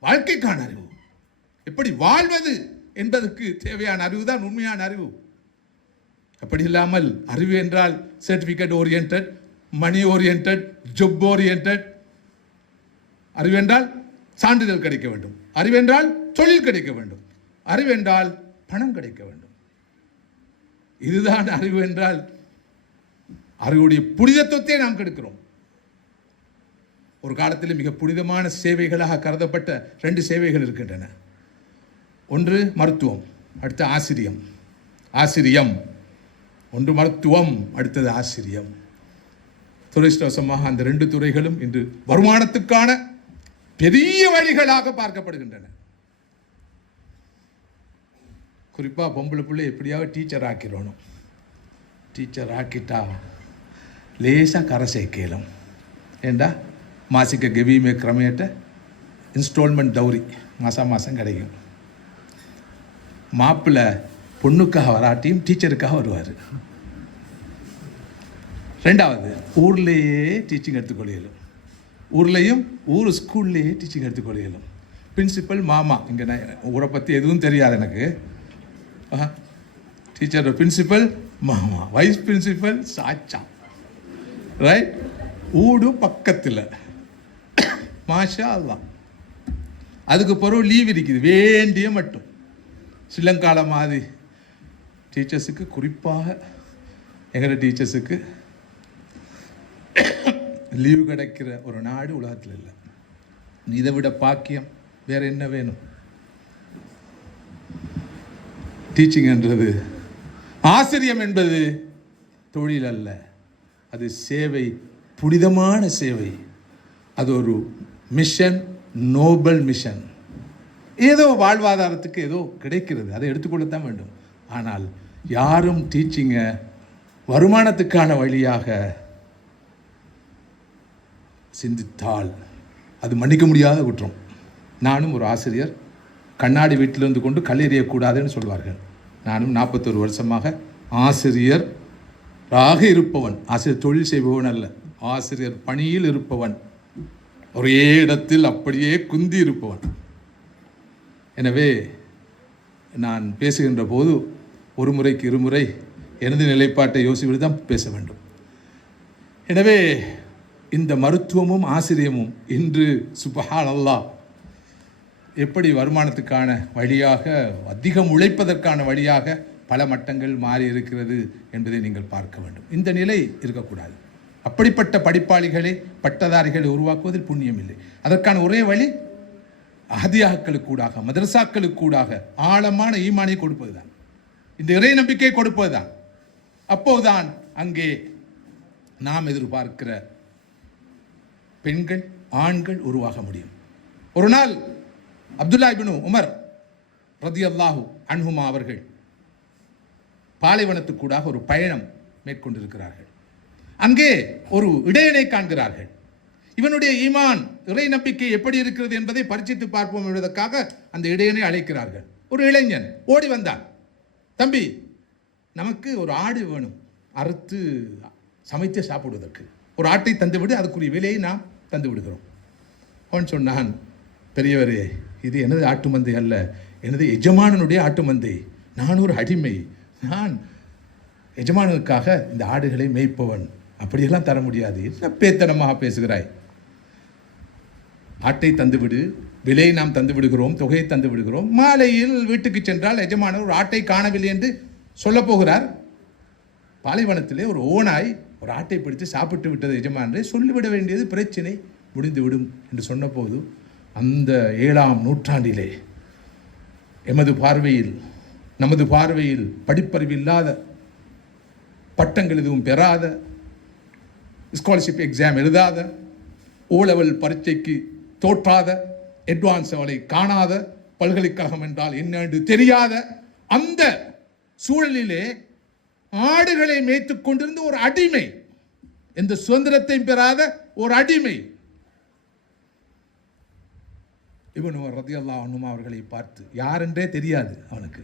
வாழ்க்கைக்கான அறிவு. எப்படி வாழ்வது என்பதற்கு தேவையான அறிவு தான் உண்மையான அறிவு. அப்படி இல்லாமல் அறிவு என்றால் சர்டிபிகேட் ஓரியன்ட், மணி ஓரியன்ட், ஜாப் ஓரியன்ட். அறிவென்றால் சான்றிதழ் கிடைக்க வேண்டும், அறிவென்றால் தொழில் கிடைக்க வேண்டும், அறிவென்றால் பணம் கிடைக்க வேண்டும். இதுதான் அறிவு என்றால் அறிவுடைய புனிதத்துவத்தை நாம் கெடுக்கிறோம். ஒரு காலத்தில் மிக புனிதமான சேவைகளாக கருதப்பட்ட 2 சேவைகள் இருக்கின்றன. ஒன்று மருத்துவம், அடுத்த ஆசிரியம். ஆசிரியம் ஒன்று மருத்துவம், அடுத்தது ஆசிரியம். துரதிர்ஷ்டவசமாக அந்த 2 துறைகளும் இன்று வருமானத்துக்கான பெரிய வழிகளாக பார்க்கப்படுகின்றன. குறிப்பாக பொம்பளை பிள்ளை எப்படியாவது டீச்சர் ஆக்கிடணும். டீச்சர் ஆக்கிட்டா லேசாக கரை சேர்க்கலாம். ஏண்டா மாசிக்க கெவியுமே கிரமேட்ட இன்ஸ்டால்மெண்ட் டவுரி மாதம் கிடைக்கும். மாப்பிள்ளை பொண்ணுக்காக வராட்டியும் டீச்சருக்காக வருவார். 2வது ஊர்லேயே டீச்சிங் எடுத்துக்கொள்ளையிலும், ஊர்லேயும் ஊர் ஸ்கூல்லையே டீச்சிங் எடுத்துக்கொள்ளையிலும். பிரின்சிபல் மாமா, இங்கே நான் ஊரை பற்றி எதுவும் தெரியாது எனக்கு. டீச்சர் பிரின்சிபல் மாமா, வைஸ் பிரின்சிபல் சாச்சா, ரைட்? ஊடு பக்கத்தில், மாஷா அல்லாஹ். அதுக்கு பிறகு லீவ் இருக்குது வேண்டிய மட்டும். ஸ்ரீலங்கால மாதிரி டீச்சர்ஸுக்கு, குறிப்பாக எங்களோட டீச்சர்ஸுக்கு லீவு கிடைக்கிற ஒரு நாடு உலகத்தில் இல்லை. இதை விட பாக்கியம் வேற என்ன வேணும்? டீச்சிங் என்றது, ஆசிரியம் என்பது தொழில் அல்ல, அது சேவை, புனிதமான சேவை. அது ஒரு மிஷன், நோபல் மிஷன். ஏதோ வாழ்வாதாரத்துக்கு ஏதோ கிடைக்கிறது, அதை எடுத்துக்கொள்ளத்தான் வேண்டும். ஆனால் யாரும் டீச்சிங்கை வருமானத்துக்கான வழியாக சிந்தித்தால் அது மன்னிக்க முடியாத குற்றம். நானும் ஒரு ஆசிரியர், கண்ணாடி வீட்டிலிருந்து கொண்டு கல் எறியக்கூடாதுன்னு சொல்வார்கள். நானும் 41 வருஷமாக ஆசிரியராக இருப்பவன். ஆசிரியர் தொழில் செய்பவன் அல்ல, ஆசிரியர் பணியில் இருப்பவன், ஒரே இடத்தில் அப்படியே குந்தி இருப்பவன். எனவே நான் பேசுகின்ற போது ஒரு முறைக்கு இருமுறை எனது நிலைப்பாட்டை யோசித்து தான் பேச வேண்டும். எனவே இந்த மருத்துவமும் ஆசிரியமும் இன்று சுப்ஹான் அல்லாஹ் எப்படி வருமானத்துக்கான வழியாக, அதிகம் உழைப்பதற்கான வழியாக பல மட்டங்கள் மாறி இருக்கிறது என்பதை நீங்கள் பார்க்க வேண்டும். இந்த நிலை இருக்கக்கூடாது. அப்படிப்பட்ட படிப்பாளிகளை, பட்டதாரிகளை உருவாக்குவதில் புண்ணியம் இல்லை. அதற்கான ஒரே வழி அஹதியாக்களுக்கூடாக, மதரசாக்களுக்கூடாக ஆழமான ஈமானை கொடுப்பதுதான், இந்த இறை நம்பிக்கையை கொடுப்பதுதான். அப்போதுதான் அங்கே நாம் எதிர்பார்க்கிற பெண்கள், ஆண்கள் உருவாக முடியும். ஒரு நாள் அப்துல்லா இப்னு உமர் ரதியல்லாஹு அன்ஹுமா அவர்கள் பாலைவனத்துக்கூடாக ஒரு பயணம் மேற்கொண்டிருக்கிறார்கள். அங்கே ஒரு இடையனை காண்கிறார்கள். இவனுடைய ஈமான், இறை நம்பிக்கை எப்படி இருக்கிறது என்பதை பரிசித்து பார்ப்போம் என்பதற்காக அந்த இடையனை அழைக்கிறார்கள். ஒரு இளைஞன் ஓடி வந்தான். தம்பி, நமக்கு ஒரு ஆடு வேணும், அறுத்து சமைத்து சாப்பிடுவதற்கு. ஒரு ஆட்டை தந்துவிடு, அதுக்குரிய விலையை நாம் தந்து விடுகிறோம். அவன் சொன்னான், பெரியவரே, இது எனது ஆட்டு மந்தை அல்ல, எனது எஜமானனுடைய ஆட்டு மந்தை. நான் ஒரு அடிமை, நான் எஜமானனுக்காக இந்த ஆடுகளை மேய்ப்பவன், அப்படியெல்லாம் தர முடியாது. என்ன பேத்தனமாக பேசுகிறாய்? ஆட்டை தந்துவிடு, விலையை நாம் தந்து விடுகிறோம், தொகையை தந்து விடுகிறோம். மாலையில் வீட்டுக்கு சென்றால் எஜமானர் ஒரு ஆட்டை காணவில்லை என்று சொல்ல போகிறார். பாலைவனத்திலே ஒரு ஓனாய் ஒரு ஆட்டை பிடித்து சாப்பிட்டு விட்டது எஜமானரை சொல்லிவிட வேண்டியது பிரச்சனை முடிந்துவிடும் என்று சொன்னபோது, அந்த 7ஆம் நூற்றாண்டிலே நமது பார்வையில் படிப்பறிவு இல்லாத, பட்டங்கள் எதுவும் பெறாத, ஸ்காலர்ஷிப் எக்ஸாம் எழுதாத, ஓலெவல் பரீட்சைக்கு தோற்றாத, அட்வான்ஸ் அவளை காணாத, பல்கலைக்கழகம் என்றால் என்ன என்று தெரியாத அந்த சூழலிலே ஆடுகளை மேய்த்து கொண்டிருந்த ஒரு அடிமை, எந்த சுதந்திரத்தையும் பெறாத ஒரு அடிமை, இப்னு உமர் ரலியல்லாஹு அன்ஹு அவர்களை பார்த்து, யாரென்றே தெரியாது அவனுக்கு,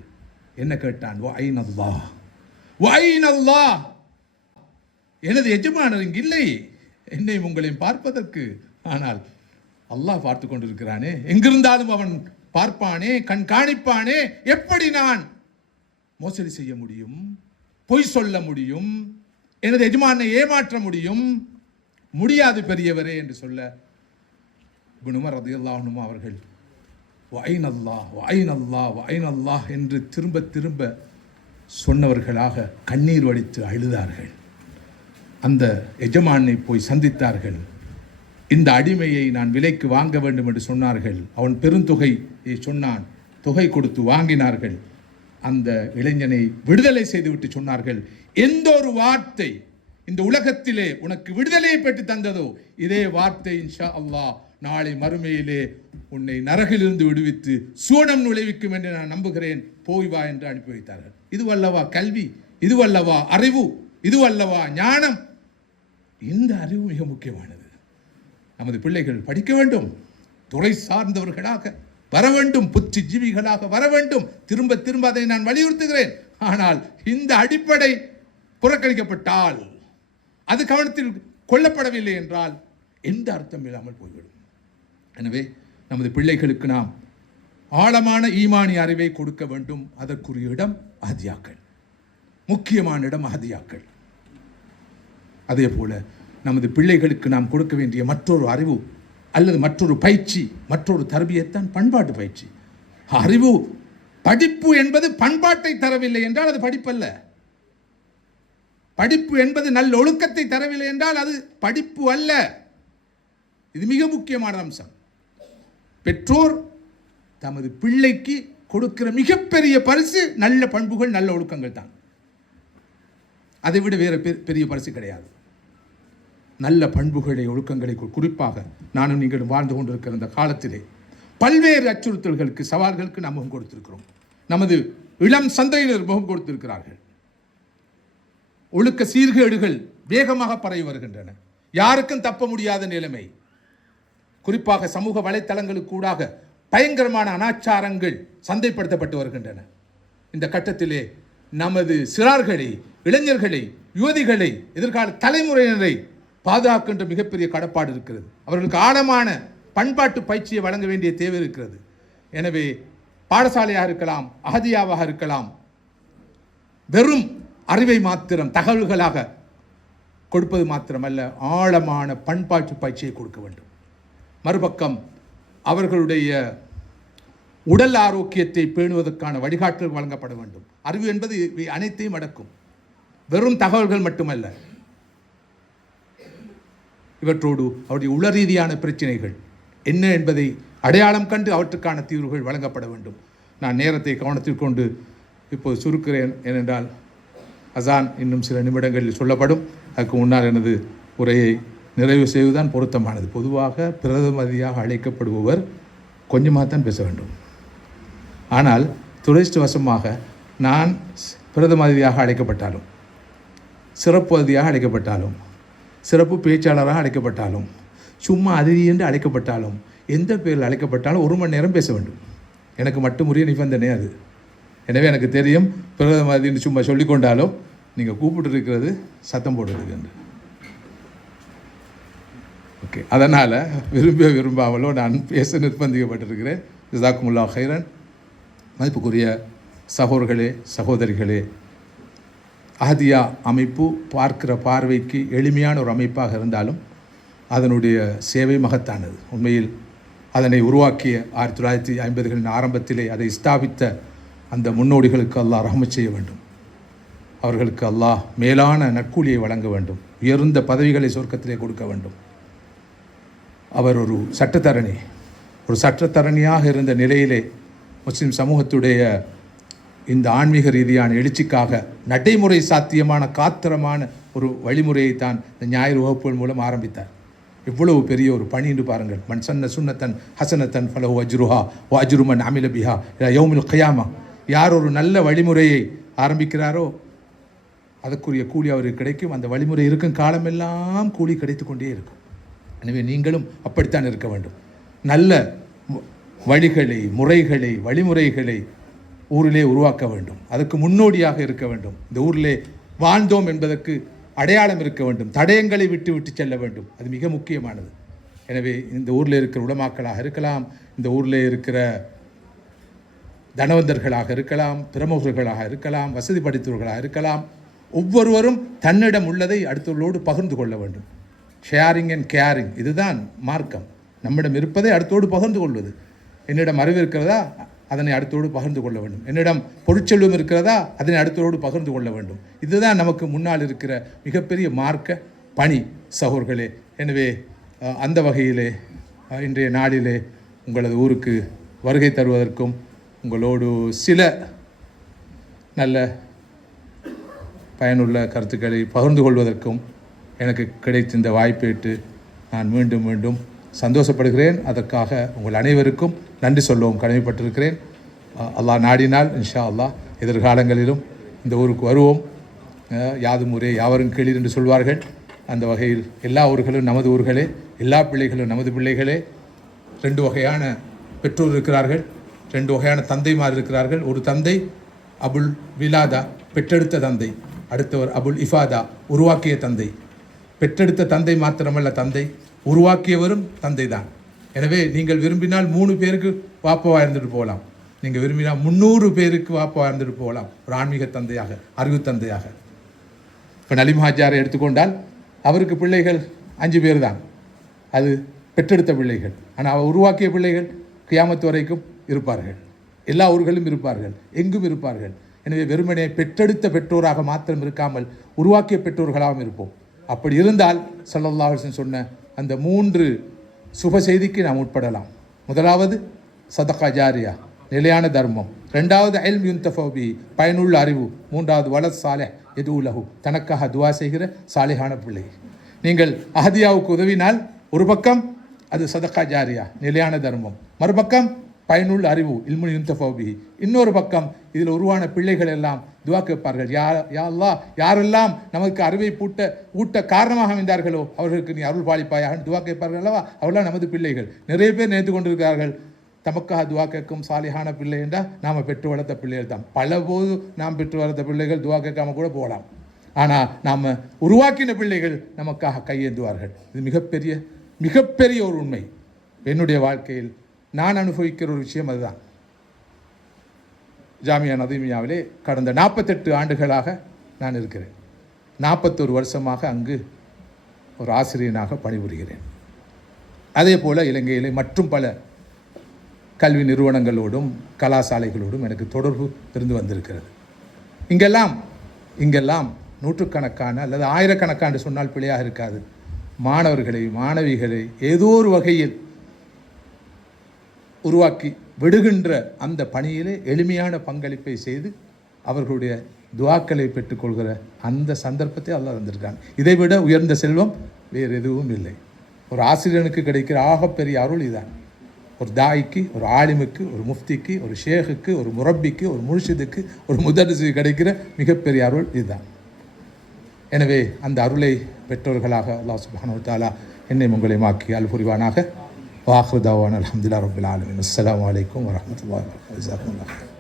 என்ன கேட்டான்? வஐனல்லாஹ், வஐனல்லாஹ், எனது எஜமானர் இங்கு இல்லை, என்னை உங்களையும் பார்ப்பதற்கு. ஆனால் அல்லாஹ் பார்த்து கொண்டிருக்கிறானே, எங்கிருந்தாலும் அவன் பார்ப்பானே, கண்காணிப்பானே. எப்படி நான் மோசடி செய்ய முடியும், பொய் சொல்ல முடியும், எனது எஜமானை ஏமாற்ற முடியும்? முடியாது பெரியவரே என்று சொல்ல இப்னு உமர் ரலியல்லாஹு அன்ஹு அவர்கள் வஐனல்லாஹ், வஐனல்லாஹ், வஐனல்லாஹ் என்று திரும்ப திரும்ப சொன்னவர்களாக கண்ணீர் வடித்து அழுதார்கள். அந்த எஜமானை போய் சந்தித்தார்கள். இந்த அடிமையை நான் விலைக்கு வாங்க வேண்டும் என்று சொன்னார்கள். அவன் பெருந்தொகையை சொன்னான், தொகை கொடுத்து வாங்கினார்கள். அந்த இளைஞனை விடுதலை செய்துவிட்டு சொன்னார்கள், எந்த ஒரு வார்த்தை இந்த உலகத்திலே உனக்கு விடுதலையை பெற்று தந்ததோ இதே வார்த்தை இன்ஷா அல்லாஹ் நாளை மறுமையிலே உன்னை நரகிலிருந்து விடுவித்து சுவனம் நுழைவிக்கும் என்று நான் நம்புகிறேன், போய் வா என்று அனுப்பி வைத்தார்கள். இதுவல்லவா கல்வி, இதுவல்லவா அறிவு, இதுவல்லவா ஞானம்? இந்த அறிவு மிக முக்கியமானது. நமது பிள்ளைகள் படிக்க வேண்டும், துறை சார்ந்தவர்களாக வர வேண்டும், புத்திஜீவிகளாக வர வேண்டும். திரும்ப திரும்ப அதை நான் வலியுறுத்துகிறேன். ஆனால் இந்த அடிப்படை புறக்கணிக்கப்பட்டால், அது கவனத்தில் கொள்ளப்படவில்லை என்றால் எந்த அர்த்தம் இல்லாமல் போய்விடும். எனவே நமது பிள்ளைகளுக்கு நாம் ஆழமான ஈமானிய அறிவை கொடுக்க வேண்டும். அதற்குரிய இடம் அஹதியாக்கள், முக்கியமான இடம் அஹதியாக்கள். அதே போல நமது பிள்ளைகளுக்கு நாம் கொடுக்க வேண்டிய மற்றொரு அறிவு அல்லது மற்றொரு பயிற்சி, மற்றொரு தரபியத்தான் பண்பாட்டு பயிற்சி. அறிவு படிப்பு என்பது பண்பாட்டை தரவில்லை என்றால் அது படிப்பல்ல. படிப்பு என்பது நல்ல ஒழுக்கத்தை தரவில்லை என்றால் அது படிப்பு அல்ல. இது மிக முக்கியமான அம்சம். பெற்றோர் தமது பிள்ளைக்கு கொடுக்கிற மிகப்பெரிய பரிசு நல்ல பண்புகள், நல்ல ஒழுக்கங்கள் தான். அதை விட வேற பெரிய பரிசு கிடையாது. நல்ல பண்புகளை, ஒழுக்கங்களை, குறிப்பாக நானும் நீங்களும் வாழ்ந்து கொண்டிருக்கிற இந்த காலத்திலே பல்வேறு அச்சுறுத்தல்களுக்கு, சவால்களுக்கு நாம் முகம் கொடுத்திருக்கிறோம். நமது இளம் சந்தையினர் முகம் கொடுத்திருக்கிறார்கள். ஒழுக்க சீர்கேடுகள் வேகமாக பரவி வருகின்றன. யாருக்கும் தப்ப முடியாத நிலைமை. குறிப்பாக சமூக வலைத்தளங்களுக்கூடாக பயங்கரமான அனாச்சாரங்கள் சந்தைப்படுத்தப்பட்டு வருகின்றன. இந்த கட்டத்திலே நமது சிறார்களை, இளைஞர்களை, யுவதிகளை, எதிர்கால தலைமுறையினரை பாதுகாக்கின்ற மிகப்பெரிய கடப்பாடு இருக்கிறது. அவர்களுக்கு ஆழமான பண்பாட்டு பயிற்சியை வழங்க வேண்டிய தேவை இருக்கிறது. எனவே பாடசாலையாக இருக்கலாம், அஹதியாவாக இருக்கலாம், வெறும் அறிவை மாத்திரம் தகவல்களாக கொடுப்பது மாத்திரமல்ல, ஆழமான பண்பாட்டு பயிற்சியை கொடுக்க வேண்டும். மறுபக்கம் அவர்களுடைய உடல் ஆரோக்கியத்தை பேணுவதற்கான வழிகாட்டல் வழங்கப்பட வேண்டும். அறிவு என்பது அனைத்தையும் அடக்கும், வெறும் தகவல்கள் மட்டுமல்ல. இவற்றோடு அவருடைய உள ரீதியான பிரச்சனைகள் என்ன என்பதை அடையாளம் கண்டு அவற்றுக்கான தீர்வுகள் வழங்கப்பட வேண்டும். நான் நேரத்தை கவனத்தில் கொண்டு இப்போது சுருக்கிறேன். ஏனென்றால் அசான் இன்னும் சில நிமிடங்களில் சொல்லப்படும். அதுக்கு முன்னால் எனது உரையை நிறைவு செய்வதுதான் பொருத்தமானது. பொதுவாக பிரதமதியாக அழைக்கப்படுபவர் கொஞ்சமாக தான் பேச வேண்டும். ஆனால் துரதிர்ஷ்டவசமாக நான் பிரதமதியாக அழைக்கப்பட்டாலும், சிறப்பு அதிதியாக அழைக்கப்பட்டாலும், சிறப்பு பேச்சாளராக அழைக்கப்பட்டாலும், சும்மா அதிதி என்று அழைக்கப்பட்டாலும், எந்த பேரில் அழைக்கப்பட்டாலும் 1 மணி நேரம் பேச வேண்டும். எனக்கு மட்டும் உரிய நிபந்தனை அது. எனவே எனக்கு தெரியும், பிரதமதின்னு சும்மா சொல்லிக்கொண்டாலும் நீங்கள் கூப்பிட்டு இருக்கிறது சத்தம் போடுறதுக்கு என்று. ஓகே, அதனால் விரும்பாமலோ நான் பேச நிர்பந்திக்கப்பட்டிருக்கிறேன். ஜஸாக்குமுல்லாஹ் ஹைரன். மதிப்புக்குரிய சகோதரர்களே, சகோதரிகளே, அஹதியா அமைப்பு பார்க்கிற பார்வைக்கு எளிமையான ஒரு அமைப்பாக இருந்தாலும் அதனுடைய சேவை மகத்தானது. உண்மையில் அதனை உருவாக்கிய 1950களின் ஆரம்பத்திலே அதை ஸ்தாபித்த அந்த முன்னோடிகளுக்கு அல்லாஹ் ரஹ்மத் செய்ய வேண்டும். அவர்களுக்கு அல்லாஹ் மேலான நற்கூலியை வழங்க வேண்டும். உயர்ந்த பதவிகளை சொர்க்கத்திலே கொடுக்க வேண்டும். அவர் ஒரு சட்டத்தரணியாக இருந்த நிலையிலே முஸ்லிம் சமூகத்துடைய இந்த ஆன்மீக ரீதியான எழுச்சிக்காக நடைமுறை சாத்தியமான காத்திரமான ஒரு வழிமுறையை தான் இந்த ஞாயிறு வகுப்புகள் மூலம் ஆரம்பித்தார். இவ்வளவு பெரிய ஒரு பணி என்று பாருங்கள். மன் சன்ன சுன்னத்தன் ஹசனத்தன் ஃபலஹு அஜ்ருஹா வ அஜ்ரு மன் அமில பிஹா இலா யௌமில் கியாமா. யார் ஒரு நல்ல வழிமுறையை ஆரம்பிக்கிறாரோ அதற்குரிய கூலி அவருக்கு கிடைக்கும். அந்த வழிமுறை இருக்கும் காலமெல்லாம் கூலி கிடைத்து கொண்டே இருக்கும். எனவே நீங்களும் அப்படித்தான் இருக்க வேண்டும். நல்ல வழிகளை, முறைகளை, வழிமுறைகளை ஊரிலே உருவாக்க வேண்டும். அதற்கு முன்னோடியாக இருக்க வேண்டும். இந்த ஊரிலே வாழ்ந்தோம் என்பதற்கு அடையாளம் இருக்க வேண்டும். தடயங்களை விட்டு விட்டு செல்ல வேண்டும். அது மிக முக்கியமானது. எனவே இந்த ஊரில் இருக்கிற உலமாக்களாக இருக்கலாம், இந்த ஊரில் இருக்கிற தனவந்தர்களாக இருக்கலாம், பிரமுகர்களாக இருக்கலாம், வசதி படைத்தவர்களாக இருக்கலாம், ஒவ்வொருவரும் தன்னிடம் உள்ளதை அடுத்தவர்களோடு பகிர்ந்து கொள்ள வேண்டும். ஷேரிங் அண்ட் கேரிங், இதுதான் மார்க்கம். நம்மிடம் இருப்பதை அடுத்தோடு பகிர்ந்து கொள்வது. என்னிடம் அறிவு இருக்கிறதா, அதனை அடுத்தோடு பகிர்ந்து கொள்ள வேண்டும். என்னிடம் பொருட்செல்வம் இருக்கிறதா, அதனை அடுத்தோடு பகிர்ந்து கொள்ள வேண்டும். இதுதான் நமக்கு முன்னால் இருக்கிற மிகப்பெரிய மார்க்க பணி சகோதரர்களே. எனவே அந்த வகையிலே இன்றைய நாளிலே உங்களது ஊருக்கு வருகை தருவதற்கும் உங்களோடு சில நல்ல பயனுள்ள கருத்துக்களை பகிர்ந்து கொள்வதற்கும் எனக்கு கிடைத்த இந்த வாய்ப்பேற்று நான் மீண்டும் மீண்டும் சந்தோஷப்படுகிறேன். அதற்காக உங்கள் அனைவருக்கும் நன்றி சொல்லவும் கடமைப்பட்டிருக்கிறேன். அல்லாஹ் நாடினால் இன்ஷா அல்லாஹ் எதிர்காலங்களிலும் இந்த ஊருக்கு வருவோம். யாதும் ஊரே யாவரும் கேளீர் என்று சொல்வார்கள். அந்த வகையில் எல்லா ஊர்களும் நமது ஊர்களே, எல்லா பிள்ளைகளும் நமது பிள்ளைகளே. 2 வகையான பெற்றோர் இருக்கிறார்கள், 2 வகையான தந்தைமார் இருக்கிறார்கள். ஒரு தந்தை அபுல் விலாதா, பெற்றெடுத்த தந்தை. அடுத்தவர் அபுல் இஃபாதா, உருவாக்கிய தந்தை. பெற்றெடுத்த தந்தை மாத்திரமல்ல தந்தை, உருவாக்கியவரும் தந்தை தான். எனவே நீங்கள் விரும்பினால் 3 பேருக்கு வாப்பவாக இருந்துட்டு போகலாம். நீங்கள் விரும்பினால் 300 பேருக்கு வாப்பவாக இருந்துட்டு போகலாம். ஒரு ஆன்மீக தந்தையாக, அறிவு தந்தையாக. இப்போ நலிம் ஹாஜாரை எடுத்துக்கொண்டால் அவருக்கு பிள்ளைகள் 5 பேர் தான். அது பெற்றெடுத்த பிள்ளைகள். ஆனால் அவர் உருவாக்கிய பிள்ளைகள் கியாமத்து வரைக்கும் இருப்பார்கள். எல்லா ஊர்களும் இருப்பார்கள், எங்கும் இருப்பார்கள். எனவே வெறுமனே பெற்றெடுத்த பெற்றோராக மாத்திரம் இருக்காமல் உருவாக்கிய பெற்றோர்களாகவும் இருப்போம். அப்படி இருந்தால் ஸல்லல்லாஹு அலைஹி வஸல்லம் சொன்ன அந்த 3 சுப செய்திக்கு நாம் உட்படலாம். முதலாவது சதகா ஜாரியா, நிலையான தர்மம். 2வது இல்ம் யுன்தஃபு பிஹி, பயனுள்ள அறிவு. 3வது வலத் சாலிஹ் யதுஉ லஹு, தனக்காக துஆ செய்கிற சாலிஹான பிள்ளை. நீங்கள் அஹதியாவுக்கு உதவினால் ஒரு பக்கம் அது சதகா ஜாரியா, நிலையான தர்மம். மறுபக்கம் பயனுள்ள அறிவு, இல்முன் யுன்தஃபு பிஹி. இன்னொரு பக்கம் இதில் உருவான பிள்ளைகள் எல்லாம் துஆ கேட்பார்கள். யா அல்லாஹ், யாரெல்லாம் நமக்கு அறிவை ஊட்ட காரணமாக அமைந்தார்களோ அவர்களுக்கு நீ அருள் பாலிப்பாயாக துஆ கேட்பார்கள் அல்லவா? அவர்களாம் நமது பிள்ளைகள். நிறைய பேர் நினைத்து கொண்டிருக்கிறார்கள் தமக்காக துஆ கேட்கும் சாலிஹான பிள்ளை என்றால் நாம் பெற்று வளர்த்த பிள்ளைகள் தான். பலபோது நாம் பெற்று வளர்த்த பிள்ளைகள் துஆ கேட்காம கூட போகலாம். ஆனால் நாம் உருவாக்கின பிள்ளைகள் நமக்காக கையேந்துவார்கள். இது மிகப்பெரிய ஒரு உண்மை. என்னுடைய வாழ்க்கையில் நான் அனுபவிக்கிற ஒரு விஷயம் அதுதான். ஜாமியா நதீமியாவிலே கடந்த 48 ஆண்டுகளாக நான் இருக்கிறேன். 41 வருஷமாக அங்கு ஒரு ஆசிரியனாக பணிபுரிகிறேன். அதே போல் இலங்கையிலே மற்றும் பல கல்வி நிறுவனங்களோடும் கலாசாலைகளோடும் எனக்கு தொடர்பு இருந்து வந்திருக்கிறது. இங்கெல்லாம் நூற்றுக்கணக்கான அல்லது ஆயிரக்கணக்கான சொன்னால் பிழையாக இருக்காது, மாணவர்களை மாணவிகளை ஏதோ ஒரு வகையில் உருவாக்கி விடுகின்ற அந்த பணியிலே எளிமையான பங்களிப்பை செய்து அவர்களுடைய துஆக்களை பெற்றுக்கொள்கிற அந்த சந்தர்ப்பத்தை அல்லாஹ் தந்திருக்காங்க. இதைவிட உயர்ந்த செல்வம் வேறு எதுவும் இல்லை. ஒரு ஆசிரியனுக்கு கிடைக்கிற ஆகப்பெரிய அருள் இதான். ஒரு தாய்க்கு, ஒரு ஆலிமுக்கு, ஒரு முஃப்திக்கு, ஒரு ஷேகுக்கு, ஒரு முரப்பிக்கு, ஒரு முர்ஷிதுக்கு, ஒரு முதர்ரிஸுக்கு கிடைக்கிற மிகப்பெரிய அருள் இதுதான். எனவே அந்த அருளை பெற்றோர்களாக அல்லாஹ் சுப்ஹானஹு வ தஆலா என்னை உங்களையும் ஆக்கி அருள் புரிவானாக. வாஹிரு தஅவானா அல்ஹம்துலில்லாஹி ரப்பில் ஆலமீன். அஸ்ஸலாமு அலைக்கும் வரஹ்மத்துல்லாஹி வபரகாத்துஹு.